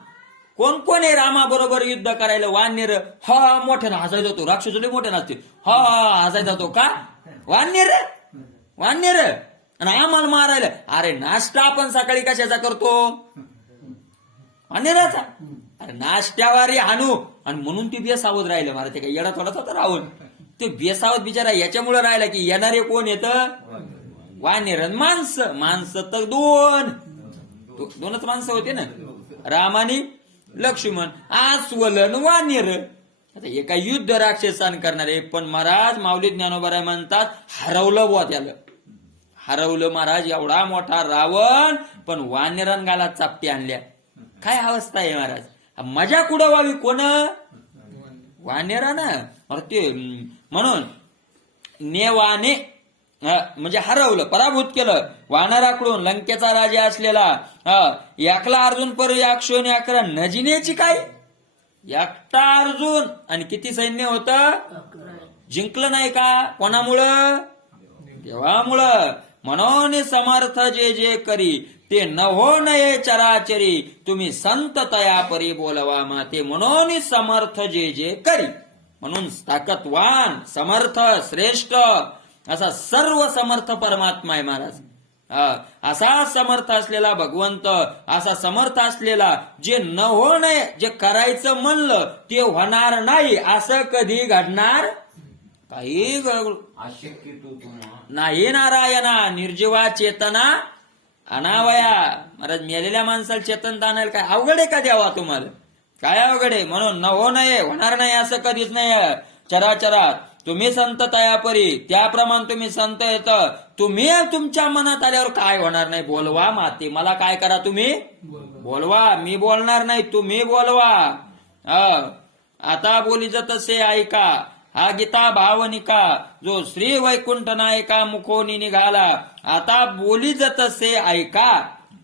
कोण कोण आहे रामाबरोबर युद्ध करायला, वानर हा मोठ्यानं हसायचा होतो, राक्षस मोठ्या नसते हा हसायचा होतो का, वानर आणि आम्हाला मारायला. अरे नाश्ता आपण सकाळी कशाचा करतो, वानराचा. अरे नाश्त्यावारी हाणू, आणि म्हणून ती बेसावध राहिलं महाराज. ते काय येडा थोडाच होता रावण, ते बेसावध बिचारा याच्यामुळे राहिला की येणारे कोण येतं, वानर माणसं तर दोनच माणसं होते ना, राम आणि लक्ष्मण, अस्वलन वानर. आता एका युद्ध राक्षसान करणारे. पण महाराज माऊली ज्ञानोबा म्हणतात हरवलं बुवा त्याला, हरवलं महाराज. एवढा मोठा रावण पण वानरान गाला चापटी आणल्या. काय अवस्था आहे महाराज, मजा कुठं व्हावी, कोण, वानरानं. ते म्हणून नेवाने म्हणजे हरवलं, पराभूत केलं वानराकडून. लंकेचा राजा असलेला एकला अर्जुन पर 111 नजिनेची काय, एकटा अर्जुन आणि किती सैन्य होतं, जिंकलं नाही का, कोणामुळं, देवामुळं. म्हणून समर्थ जे करी ते न हो नये चराचरी, तुम्ही संत तया परी बोलवा माते. म्हणून समर्थ जे करी, म्हणून ताकदवान, समर्थ, श्रेष्ठ असा सर्व समर्थ परमात्मा आहे महाराज. असा समर्थ असलेला भगवंत, असा समर्थ असलेला, जे न हो नये, जे करायचं म्हणलं ते होणार नाही, असं कधी घडणार काही अशक्य तो तुम्हा नाही. नारायणा निर्जीवा चेतना अनावया. महाराज मेलेल्या माणसाला चेतन आणायला काय अवघड आहे का द्यावा तुम्हाला, काय अवघड आहे. म्हणून न हो नये, होणार नाही असं कधीच नाही. चराचरात तुम्ही संत तयापरी, त्याप्रमाणे तुम्ही संत येत. तुम्ही तुमच्या मनात आल्यावर काय होणार नाही, बोलवा माते. मला काय करा, तुम्ही बोलवा, मी बोलणार नाही, तुम्ही बोलवा. आता बोलीच तसे ऐका, हा गीता भावनिका, जो श्री वैकुंठ नायका मुखोनी निघाला. आता बोलीच तसे ऐका.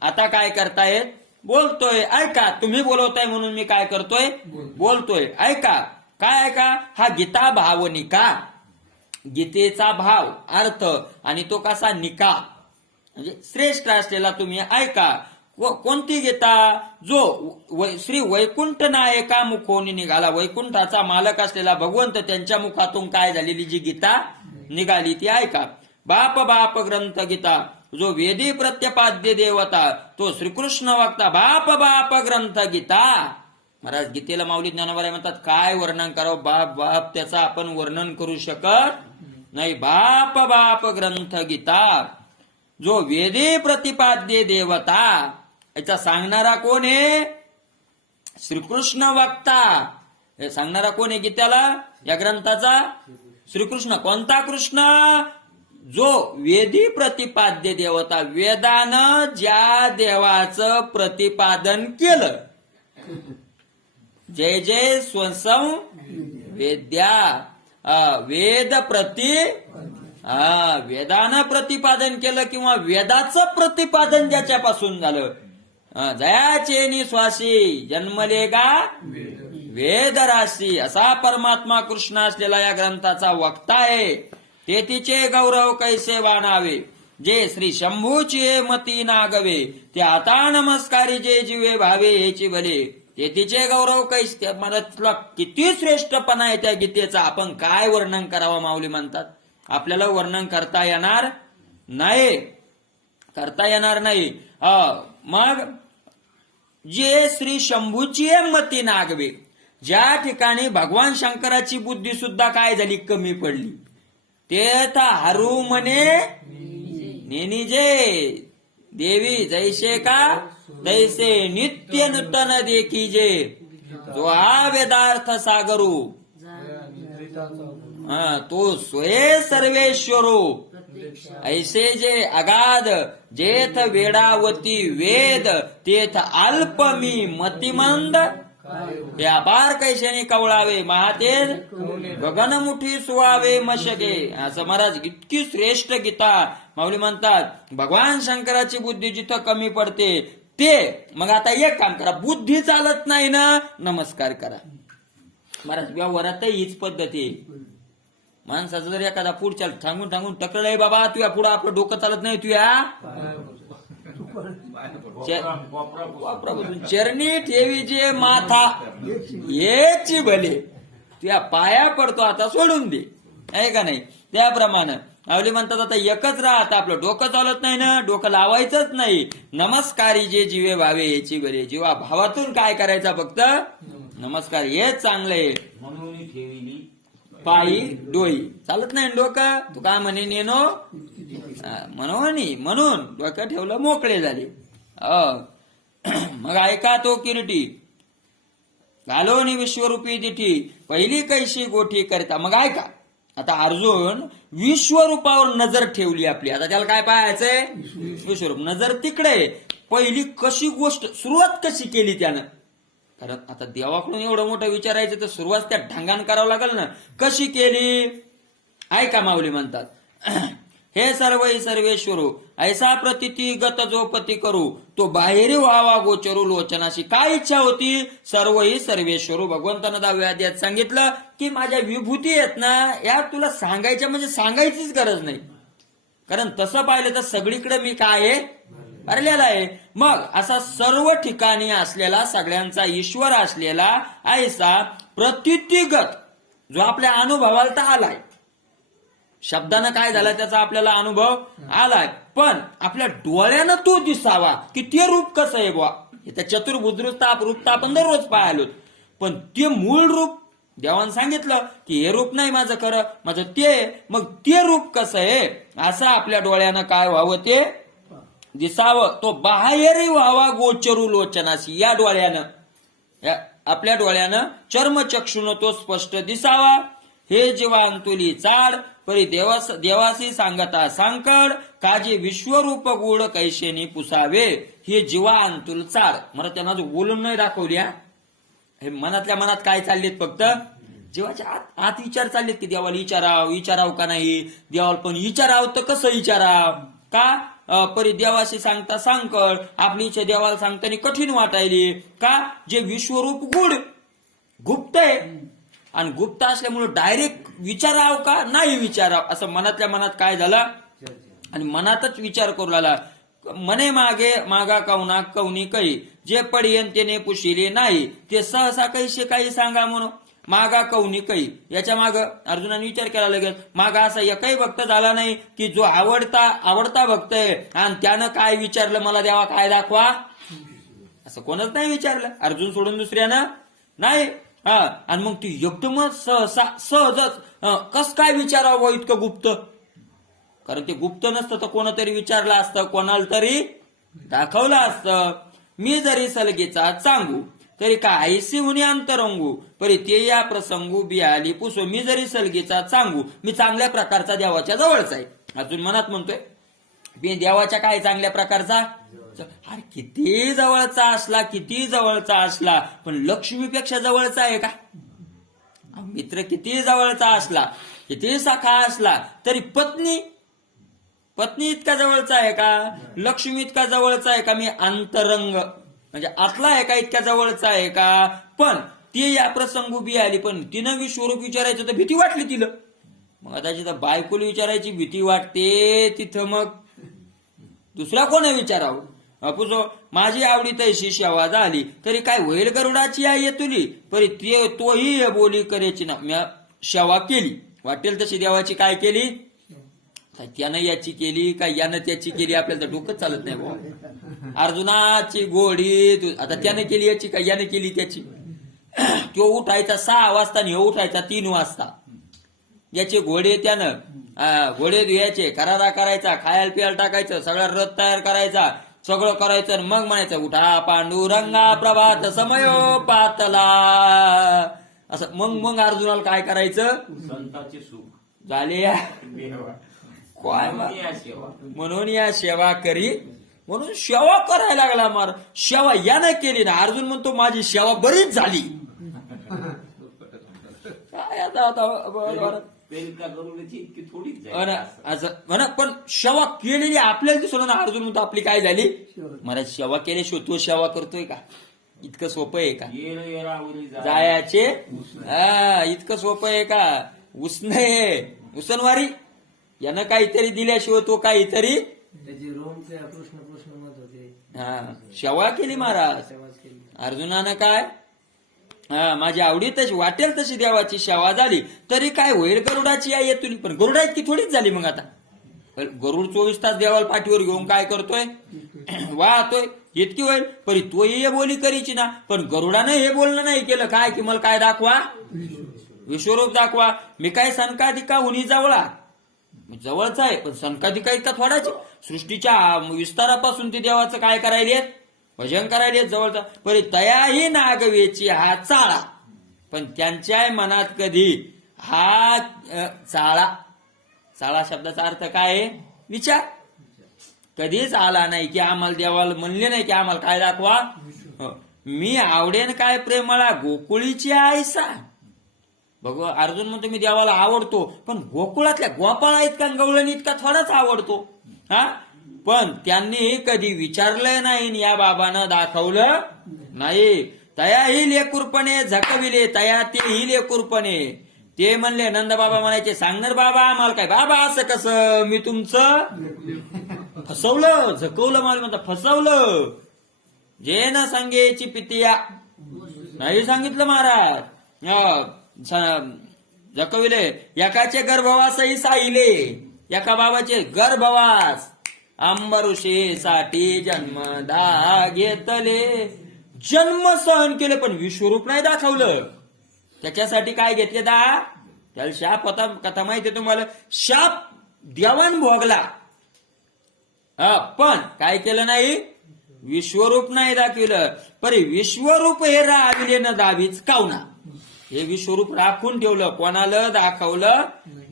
आता काय करतायत, बोलतोय, ऐका. तुम्ही बोलवताय म्हणून मी काय करतोय, बोलतोय, ऐका. काय ऐका, हा गीता भावनिका, गीतेचा भाव, अर्थ, आणि तो कसा निका म्हणजे श्रेष्ठ असलेला तुम्ही ऐका. कोणती गीता, जो श्री वैकुंठ नायका मुखोनी निघाला, वैकुंठाचा मालक असलेला भगवंत त्यांच्या मुखातून काय झालेली जी गीता निघाली ती ऐका. बाप ग्रंथ गीता, जो वेदी प्रत्यपाद्य देवता, तो श्रीकृष्ण वक्ता. बाप ग्रंथ गीता. महाराज गीतेला माऊली ज्ञानोबा म्हणतात काय वर्णन करावं, बाप त्याचा आपण वर्णन करू शकत नाही. बाप ग्रंथ गीता, जो वेदी प्रतिपाद्य देवता. याचा सांगणारा कोण आहे, श्रीकृष्ण वक्ता. हे सांगणारा कोण आहे गीतेला, या ग्रंथाचा, श्रीकृष्ण. कोणता कृष्ण, जो वेदी प्रतिपाद्य देवता, वेदानं ज्या देवाचं प्रतिपादन केलं. जय जय स्वसं वेद्या, वेद प्रति वेदानं प्रतिपादन केलं किंवा वेदाचं प्रतिपादन ज्याच्यापासून झालं, जयाचे निश्वासी जन्मले गा वेदराशी, असा परमात्मा कृष्ण असलेला या ग्रंथाचा वक्ता आहे. ते तिचे गौरव कैसे वाणावे, जे श्री शंभूची मती नागवे, ते आता नमस्कारी जे जीवे भावे हेची भले. ते तिचे गौरव कैसे, त्या मनातला किती श्रेष्ठपणा आहे त्या गीतेचा. आपण काय वर्णन करावं माऊली म्हणतात. आपल्याला वर्णन करता येणार नाही, करता येणार नाही. मग जे श्री शंभूची मती नागवे, ज्या ठिकाणी भगवान शंकराची बुद्धी सुद्धा काय झाली, कमी पडली, ते हरू म्हणे नेनिजे, देवी जैसे का तैसे नित्य नूतन देखीजे, जो हा वेदार्थ सागरू, तो स्वये सर्वेश्वरो, ऐसे जे अगाध, जेथ वेडावती वेद, तेथ अल्प मी मतिमंद, हे अपार कैशाने कवळावे, महातेज गगनमुठी सुवावे मशके. असं महाराज इतकी श्रेष्ठ गीता माऊली म्हणतात. भगवान शंकराची बुद्धी जिथं कमी पडते ते, मग आता एक काम करा, बुद्धी चालत नाही ना, नमस्कार करा. महाराज व्यवहारात हीच पद्धती आहे. माणसाचं जर एखादा पुढच्या थांबून थांबून टकलंय, बाबा तुया पुढं आपलं डोकं चालत नाही, तुया चरणी ठेवी जे माथा येची भले, तुया पाया पडतो आता सोडून दे, आहे का नाही. त्याप्रमाणे आवली म्हणतात आता एकच राहत, आपलं डोकं चालत नाही ना, डोकं लावायचंच नाही. नमस्कारी जे जीवे भावे याची बरे, जीवा भावातून काय करायचा, फक्त नमस्कार, हेच चांगलंय. म्हणून ठेवली पायी डोई, चालत नाही डोकं, तू काय म्हणे नेनो म्हणून डोकं ठेवलं, मोकळे झाले. मग ऐका तो किरीटी घालोनी विश्वरूपी दिठी, पहिली कैशी गोठी करता. मग ऐका आता अर्जुन विश्वरूपावर नजर ठेवली आपली. आता त्याला काय पाहायचंय, विश्वरूप. नजर तिकडे, पहिली कशी गोष्ट, सुरुवात कशी केली त्यानं. कारण आता देवाकडून एवढं मोठं विचारायचं तर सुरुवात त्या ढंगान करावं लागेल ना. कशी केली, ऐका माऊली म्हणतात. हे सर्व सर्वेश्वरू, ऐसा प्रतिती गत जो पती करू, तो बाहेरी व्हावा गोचरू लोचनाशी. काय इच्छा होती, सर्व सर्वेश्वरू. भगवंतानं 10व्या अध्यायात सांगितलं की माझ्या विभूती आहेत ना, या तुला सांगायच्या म्हणजे सांगायचीच गरज नाही. कारण तसं पाहिलं तर सगळीकडे मी काय आहे, भरलेला आहे. मग असा सर्व ठिकाणी असलेला, सगळ्यांचा ईश्वर असलेला ऐसा प्रतितीगत, जो आपल्या अनुभवाला तर आलाय, शब्दानं काय झालं त्याचा आपल्याला अनुभव आलाय, पण आपल्या डोळ्यानं तो दिसावा की ते रूप कसं आहे बुवा. त्या चतुर्भुज रूप आपण दररोज पाहिलो, पण ते मूळ रूप देवानं सांगितलं की हे रूप नाही माझं खरं, माझं ते. मग ते रूप कसं आहे, असं आपल्या डोळ्यानं काय व्हावं, ते दिसावं. तो बाहेरही व्हावा गोचरू लोचनाशी. या डोळ्यानं, आपल्या डोळ्यानं चर्मचक्षुन तो स्पष्ट दिसावा. हे जीवांतुली चाड, परी देवासी सांगता सांकड, काजी विश्वरूप गुड कैशेनी पुसावे. हे जीवांतुल चाड. मला त्यांना जो बोलून नाही दाखवल्या, हे मनातल्या मनात काय चाललेत, फक्त जीवाच्या आत विचार चाललेत की देवाला विचाराव का नाही, देवाला पण विचाराव तर कसं विचाराव, का परी देवाशी सांगता सांकड, आपली इच्छा देवाला सांगताना कठीण वाटायली, का जे विश्वरूप गुड गुप्त आहे, आणि गुप्त असल्यामुळे डायरेक्ट विचाराव का नाही विचाराव, असं मनातल्या मनात काय झालं, आणि मनातच विचार करू लागला. मने मागे मागा कवना कवनी काही, जे पडियन तेने पुशिले नाही, ते सहसा कैसे काही सांगा म्हणून. मागा कवनी काही, याच्या माग अर्जुनाने विचार केला लगेच. मागा असा एकही भक्त झाला नाही की जो आवडता भक्त आहे आणि त्यानं काय विचारलं, मला देवा काय दाखवा, असं कोणच नाही विचारलं, अर्जुन सोडून दुसऱ्यानं नाही. आणि मग ती एकदमच सहजच कस काय विचारावं इतकं गुप्त, कारण ते गुप्त नसतं तर कोणतरी विचारलं असतं, कोणाला तरी दाखवलं असतं. मी जरी सलगीचा सांगू तरी काय सिहुनी अंतरंगू, परी ते या प्रसंगू बियाली पुसो. मी जरी सलगीचा सांगू, मी चांगल्या प्रकारचा देवाच्या जवळचा आहे. अजून मनात म्हणतोय मी देवाच्या काय चांगल्या प्रकारचा, अरे किती जवळचा असला, पण लक्ष्मीपेक्षा जवळचा आहे का. मित्र कितीही जवळचा असला, कितीही सखा असला, तरी पत्नी इतका जवळचा आहे का, लक्ष्मी इतका जवळचा आहे का, मी अंतरंग म्हणजे आतला आहे का इतक्या जवळचा आहे का. पण ती या प्रसंग उभी आली, पण तिनं विश्वरूप विचारायचं तर भीती वाटली तिला. मग आता जिथं बायकोला विचारायची भीती वाटते, तिथं मग दुसरा कोण विचारावं. अपुसो माझी आवडी तैशी शेवा झाली, तरी काय होईल गरुडाची आई तुली, परी तोही बोली करायची ना. मी शेवा केली, वाटेल तशी देवाची काय केली, त्यानं याची केली का यानं त्याची केली, आपल्याला तर डोकंच चालत नाही बाबा. अर्जुनाची गोडी आता त्यानं केली याची का यानं केली त्याची. तो उठायचा 6 वाजता आणि ह्यो उठायचा 3 वाजता. याचे घोडे त्यानं घोडे धुयाचे, करारा करायचा, खायला पियाला टाकायचं, सगळा रथ तयार करायचा, सगळं करायचं आणि मग म्हणायचं उठा पांडुरंगा प्रभात समयो पातला असं. मग अर्जुनाला काय करायचं, संतांचे सुख झाले देवा. काय म्हणून या सेवा. म्हणून या सेवा करी, म्हणून सेवा करायला लागला. मार सेवा यानं केली ना. अर्जुन म्हणतो माझी सेवा बरीच झाली. काय आता पेरिका गरुडाची इतकी थोडीच अन जाईल. असं म्हणा, पण सेवा केलेली आपल्याला दिसलं ना. अर्जुन म्हणतो आपली काय झाली, मला सेवा केल्याशिवाय तो सेवा करतोय का, इतकं सोपं आहे का. येरावरी जायाचे इतकं सोपं आहे का, उसने उसनवारी यानं काहीतरी दिल्याशिवाय तो काहीतरी. त्याची रोम त्या कृष्ण मत होते, सेवा केली महाराज सेवाच केली. अर्जुनानं. काय माझी आवडी तशी वाटेल तशी देवाची सेवा झाली, तरी काय होईल गरुडाची आई तुली. पण गरुडा इतकी थोडीच झाली. मग आता गरुड 24 तास देवाला पाठीवर घेऊन काय करतोय, वाहतोय, इतकी होईल. परी तोही हे बोली करीची ना. पण गरुडानं हे बोलणं नाही केलं काय की मला काय दाखवा, विश्वरूप दाखवा. मी काय सनकाधिका हुनी जवळा, जवळचा आहे पण सनकाधिका इतका थोडाच. सृष्टीच्या विस्तारापासून ते देवाचं काय करायले, भजन करायले जवळचा. परी तयाही नागवेची हा चाळा, पण त्यांच्या मनात कधी हा चाळा शब्दाचा अर्थ काय आहे, विचार कधीच आला नाही. की आम्हाला देवाला म्हणले नाही की आम्हाला काय दाखवा, मी आवडेन काय प्रेमळा गोकुळीची आयसा. बघ अर्जुन म्हणतो मी देवाला आवडतो, पण गोकुळातल्या गोपाळा इतका गवळण इतका थोडाच आवडतो. पण त्यांनी कधी विचारलं नाही, या बाबानं दाखवलं नाही. तया ही लेकुरपणे झकविले, तया ते ही लेकुरपणे. ते म्हणले नंद बाबा म्हणायचे सांगणार बाबा आम्हाला काय. बाबा असं कसं, मी तुमचं फसवलं, झकवलं, मला म्हणता फसवलं. जे न सांगेची पितिया नाही सांगितलं महाराज. जकविले एकाचे गर्भवासही साहिले, एका बाबाचे गर्भवास अंबऋषीसाठी जन्म घेतले. जन्म सहन केले पण विश्वरूप नाही दाखवलं. त्याच्यासाठी काय घेतले त्याला शाप होता. कथा माहिती तुम्हाला, शाप देवान भोगला. पण काय केलं नाही, विश्वरूप नाही दाखविलं. परी विश्वरूप हे राविले न दावीच कावना. हे विश्वरूप राखून ठेवलं, कोणाला दाखवलं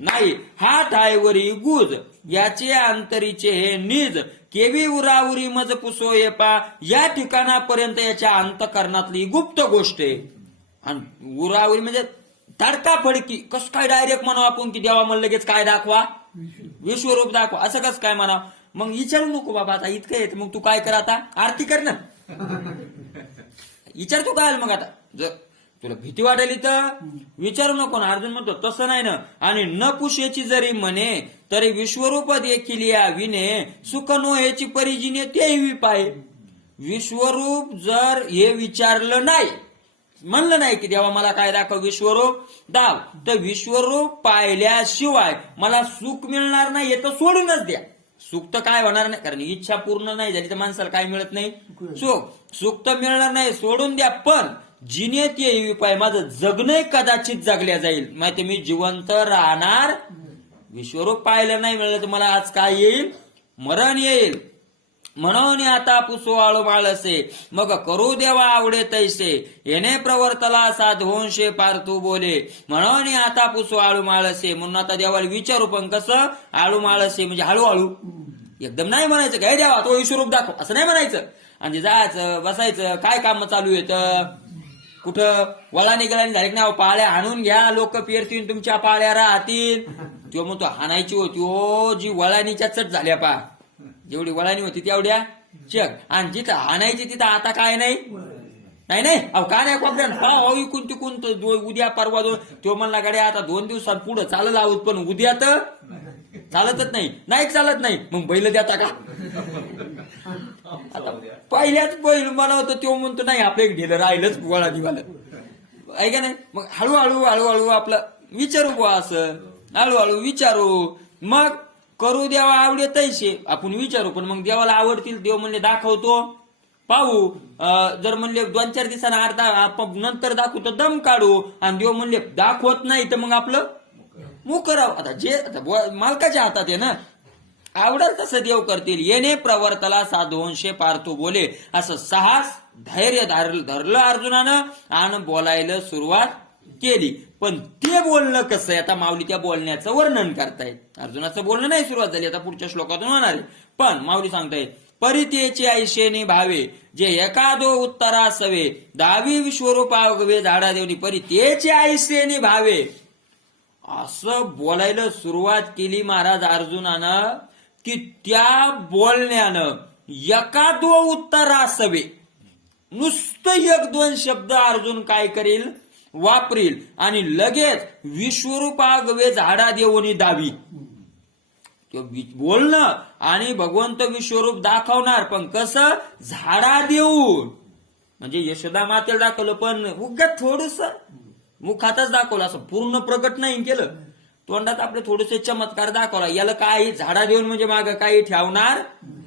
नाही. हा ठायवरी गुज याचे अंतरीचे हे निज, केवी उराउरी मज पुसो ये पा. या ठिकाणापर्यंत याच्या अंतकरणातली गुप्त गोष्ट आहे. आणि उराउरी म्हणजे तडका फडकी. कस काय डायरेक्ट म्हणावं आपण की देवा मला लगेच काय दाखवा, विश्वरूप दाखवा, असं कसं काय म्हणावं. मग विचारू नको बाबा आता इतकं येत, मग तू काय कर, आता आरती कर ना. विचार तू काय मग आता, जर तुला भीती वाटेली तर विचारू नको ना. अर्जुन म्हणतो तसं नाही ना. आणि न पुषेची जरी म्हणे, तरी विश्वरूप देखील या विने, सुख नो ह्याची परिजिने तेही पाय. विश्वरूप जर हे विचारलं नाही, म्हणलं नाही की देवा मला काय दाखव, विश्वरूप दाव, तर विश्वरूप पाहिल्याशिवाय मला सुख मिळणार नाही हे तर सोडूनच द्या. सुख तर काय होणार नाही, कारण इच्छा पूर्ण नाही झाली तर माणसाला काय मिळत नाही, सुख तर मिळणार नाही, सोडून द्या. पण जिनेत येईल पाय, माझं जगणं कदाचित जगल्या जाईल. माहिती मी जिवंत राहणार. विश्वरूप पाहिलं नाही मिळलं तर मला आज काय येईल, मरण येईल. म्हणून आता पुसो आळू माळसे, मग करू देवा आवडे तैसे. येणे प्रवर्तला साधवंशे पार्थू बोले. म्हणून आता पुसो आळू माळसे, म्हणून आता देवाला विचारू. पण कसं, आळू माळसे म्हणजे हळूहळू, एकदम नाही म्हणायचं काय देवा तो विश्वरूप दाखव, असं नाही म्हणायचं. आणि जायचं बसायचं, काय काम चालू येतं, कुठं वळा निघाला झाली नाही, पाळ्या हाणून घ्या, लोक पेरतील, तुमच्या पाळ्या राहतील. तो म्हणतो हाणायची होती हो, जी वळानीच्या चट झाल्या पा, जेवढी वळानी होती तेवढ्या चक, आणि जिथं हाणायची तिथं आता काय नाही. नाही अहो का नाही कोपऱ्यात इकून तिकून उद्या परवा तो म्हणला गाड्या आता 2 दिवसात पुढं चालत आहोत, पण उद्या तर चालतच नाही चालत नाही, मग बैल देता का. आता पहिल्याच बैल मला होतं, तो म्हणतो नाही आपलं एक ढेलं राहिलंच वळा दिवाला, ऐका नाही. मग हळूहळू आपलं विचारू बुवा, असं हळूहळू विचारू, मग करू देवा आवडे तैसे आपण विचारू, पण मग देवाला आवडतील, देव म्हणले दाखवतो पाहू, जर म्हणले 2-4 दिवसांना अर्धा नंतर दाखवू तर दम काढू, आणि देव म्हणले दाखवत नाही तर मग आपलं मुख करावं. आता जे मालकाच्या हातात आहे ना, आवडल तसं देव करतील. येणे प्रवर्तला साधूंशे पार्थो बोले, असं साहस धैर्य धरलं अर्जुनानं आणि बोलायला सुरुवात केली. पण ते बोलणं कसं आहे, आता माऊली त्या बोलण्याचं वर्णन करतायत. अर्जुनाचं बोलणं नाही सुरुवात झाली, आता पुढच्या श्लोकातून होणार आहे. पण माऊली सांगतायत परितेचे ऐशेने भावे, जे एकादो उत्तरासवे, 10वी विश्वरूपागवे झाडा देवनी परितेचे ऐशेने भावे, असं बोलायला सुरुवात केली महाराज अर्जुनानं, की त्या बोलण्यानं एकादो उत्तरासवे, नुसतं 1-2 शब्द अर्जुन काय करेल, वापरील, आणि लगेच विश्वरूपागवे झाडा देवनी दावी. तो बोलणं आणि भगवंत विश्वरूप दाखवणार, पण कसं, झाडा देऊन. म्हणजे यशोदा मातेला दाखवलं, पण उगाच थोडस मुखातच दाखवलं, असं पूर्ण प्रकट नाही केलं. तोंडात आपले थोडेसे चमत्कार दाखवला. याला काही झाडा देऊन म्हणजे मागं काही ठेवणार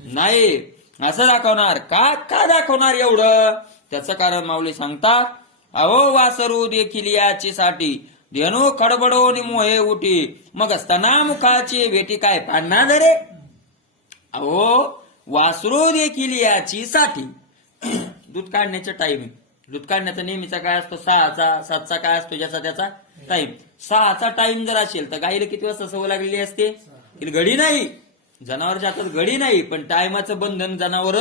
नाही, असं दाखवणार. का दाखवणार एवढं, त्याचं कारण माऊली सांगतात. अहो वासरू देखील याचीसाठी, धेनू खडबडो मोहे उठी, मग स्तना मुखाची भेटी काय पाडणार रे. अहो वासरू देखील याची साठी, दूध काढण्याचा टाइम आहे. दूध काढण्याचा नेहमीचा काय असतो, 6चा 7चा काय असतो, ज्याचा त्याचा टाइम. 6चा टाइम जर असेल तर गाईला किती वाजता सवय लागलेली असते, घडी नाही, जनावरच्या हातात घडी नाही, पण टायमाचं बंधन जनावर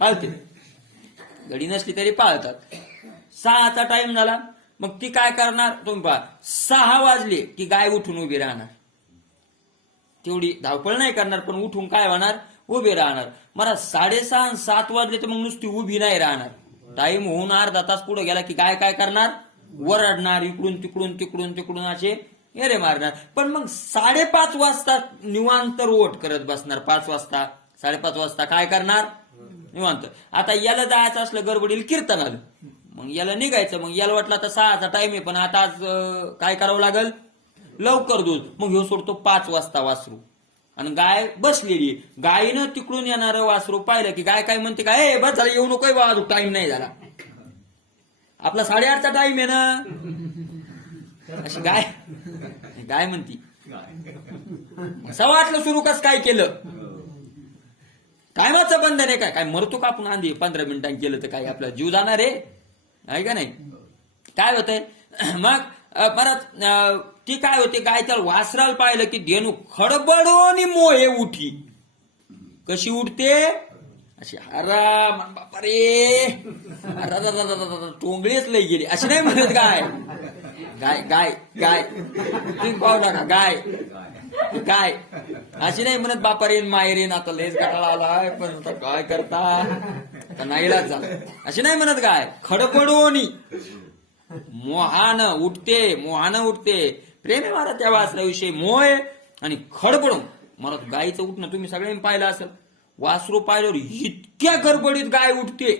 पाळते. घडी नसली तरी पाळतात. 6चा टाइम झाला, मग ती काय करणार, तुम्ही पहा, 6 वाजले की गाय उठून उभी राहणार. तेवढी धावपळ नाही करणार, पण उठून काय होणार, उभी राहणार. मला 6:30 7 वाजले तर मग नुसती उभी नाही राहणार. टाइम होऊन अर्धा तास पुढे गेला की गाय काय करणार, वरडणार, इकडून तिकडून असे एरे मारणार. पण मग 5:30 वाजता निवांत रोट करत बसणार. 5 वाजता 5:30 वाजता काय करणार, निवांत. आता याला जायचं असलं गडबडील कीर्तन आलं, मग याला निघायचं. मग याला वाटलं आता 6चा टाइम आहे, पण आता आज काय करावं लागल, लवकर दूध. मग ह्यो सोडतो 5 वाजता वासरू, आणि गाय बसलेली. गायीनं तिकडून येणारं वासरू पाहिलं की गाय काय म्हणते, काय बस झालं येऊ नको बा, अजून टाइम नाही झाला, आपला 8:30चा टाइम आहे ना. अशी गाय म्हणती. 8:15 सुरू कस काय केलं, टायमाचं बंधन आहे काय मरतो का आपण आधी 15 मिनिटांनी केलं तर काय आपला जीव जाणार आहे का नाही. काय होतंय मग परत ती काय होते, गाय त्याला वासराला पाहिलं की धेनू खडबडून मोहे उठी. कशी उठते, अशी हरा बापा रे, टोंगळीच लई गेली, अशी नाही म्हणत. गाय तुम्ही पाहू नका, गाय अशी नाही म्हणत, बापारेन मायरेन आता लेस कटाळा आलाय, पण आता काय करता, आता नाईलाज झाला, अशी नाही म्हणत. गाय खडबडून मोहानं उठते. प्रेम आहे मला त्या वासराविषयी, मोह आणि खडबडून. मला गायीचं उठणं तुम्ही सगळ्यांनी पाहिलं असेल. वासरू पाहिल्यावर इतक्या गडबडीत गाय उठते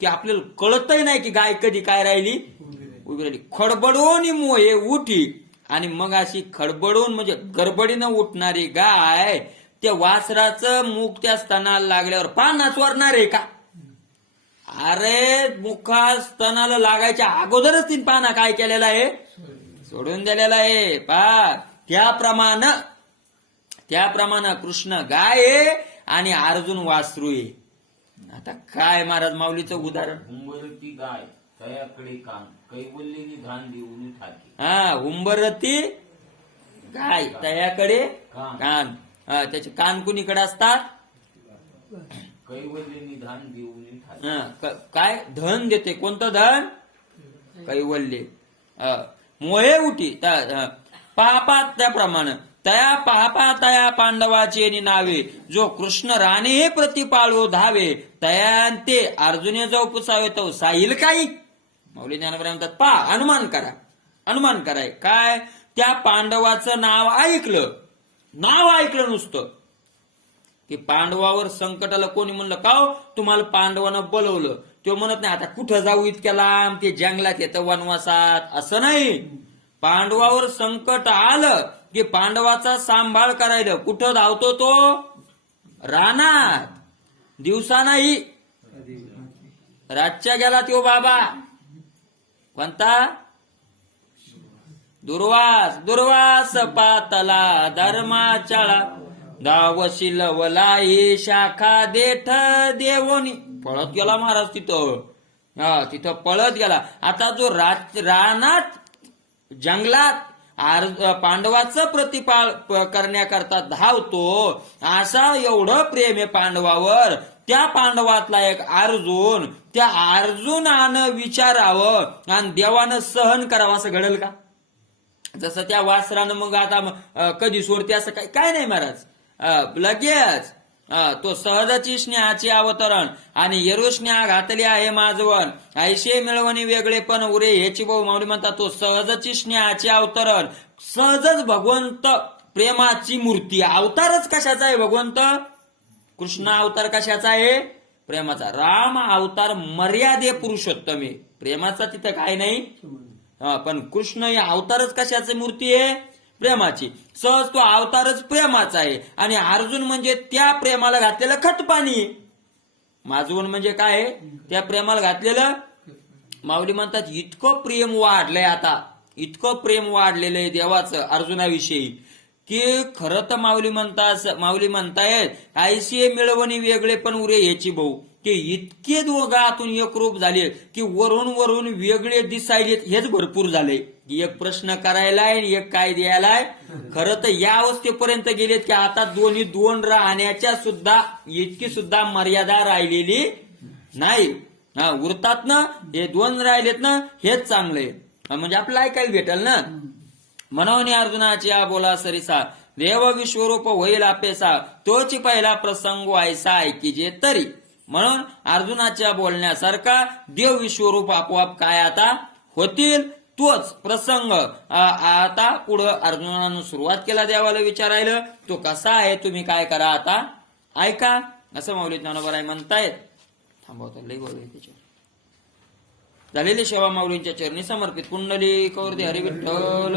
की आपल्याला कळतही नाही की गाय कधी काय राहिली, उभी राहिली. खडबडून मोहे उठी, आणि मग अशी खडबडून म्हणजे गडबडीनं उठणारी गाय त्या वासराचं मुख त्या स्तनाला लागल्यावर पानाच वरणार आहे का. अरे मुखा स्तनाला लागायच्या अगोदरच तीन पाना काय केलेला आहे, सोडून दिलेला आहे. त्याप्रमाणे कृष्ण गाय आहे आणि अर्जुन वासरू आहे. आता काय महाराज माऊलीचं उदाहरण, हुंबरती गाय तयाकडे कान, कैवल्यनी घाण देऊन ठाके. हुंबरती गाय तयाकडे कान, त्याचे कान कुणीकडे असतात, कैवल्यनी घाण देऊन ठाके. काय धन देते, कोणतं धन, कैवल्य मोहे उठी पापा त्याप्रमाणे तया पापा तया पांडवाचे नावे जो कृष्ण राणे प्रतिपाळो धावे तयांते अर्जुने जो पुसावे तो साहिल काही. माऊली ज्ञानोबा म्हणतात अनुमान कराय काय त्या पांडवाचं नाव ऐकलं नुसतं की पांडवावर संकटाला कोणी म्हणलं का हो तुम्हाला पांडवानं बोलवलं तो म्हणत नाही आता कुठं जाऊ इतक्या लांब ते जंगलात येतं वनवासात असं नाही. पांडवावर संकट आलं की पांडवाचा सांभाळ करायला कुठं धावतो तो रानात दिवसा नाही रातच्या गेला तो बाबा कोणता दुर्वास पातला धर्माचाळा दावशील वलाई शाखा देठ देवोनी पळत गेला महाराज तिथं पळत गेला. आता जो रानात जंगलात पांडवाचं प्रतिपाळ करण्याकरता धावतो असा एवढं प्रेम आहे पांडवावर. त्या पांडवातला एक अर्जुन त्या अर्जुनानं विचारावं आणि देवानं सहन करावं असं घडेल का? जसं त्या वासरानं मग आता कधी सोडते असं काय नाही महाराज. लगेच तो सहजची स्नेहाचे अवतरण आणि येरू स्नेहा घातली आहे माझवण ऐशे मिळवणी वेगळे पण उरे ह्याची भाऊ माऊली म्हणतात तो सहजची स्नेहाचे अवतरण. सहजच भगवंत प्रेमाची मूर्ती. अवतारच कशाचा आहे भगवंत? कृष्ण अवतार कशाचा आहे? प्रेमाचा. राम अवतार मर्यादे पुरुषोत्तम आहे. प्रेमाचा तिथं काय नाही. पण कृष्ण या अवतारच कशाची मूर्ती आहे? प्रेमाची. सहज तो अवतारच प्रेमाचा आहे. आणि अर्जुन म्हणजे त्या प्रेमाला घातलेलं खतपाणी. माझवण म्हणजे काय? त्या प्रेमाला घातलेलं. माऊली म्हणतात इतकं प्रेम वाढलंय आता, इतकं प्रेम वाढलेलं आहे देवाचं अर्जुनाविषयी की खरं तर माऊली म्हणतायत आयशी मिळवणी वेगळे पण उरे ह्याची भाऊ की इतके दोघातून एक रूप झाले की वरून वेगळे दिसायलेत. हेच भरपूर झाले. एक प्रश्न करायलाय एक काय द्यायलाय. खरं तर या अवस्थेपर्यंत गेलेत की आता दोन राहण्याच्या सुद्धा इतकी सुद्धा मर्यादा राहिलेली नाही. उरतात ना हे दोन राहिलेत ना हेच चांगले म्हणजे आपल्याला ऐकायला भेटेल ना. म्हणून अर्जुनाची बोला सरिसा देव विश्वरूप होईल आपेसा तोची पहिला प्रसंग व्हायचा ऐकीजे तरी. म्हणून अर्जुनाच्या बोलण्यासारखा देव विश्वरूप आपोआप काय आता होतील तोच प्रसंग आता पुढं अर्जुनानं सुरुवात केला देवाला विचारायला तो कसा आहे तुम्ही काय करा आता ऐका असं माऊली ज्ञानोबा म्हणतायत. थांबवता लई बोलू त्याच्यावर झालेली सेवा माऊलींच्या चरणी समर्पित. कुंडली कौरदे हरिविठ्ठल.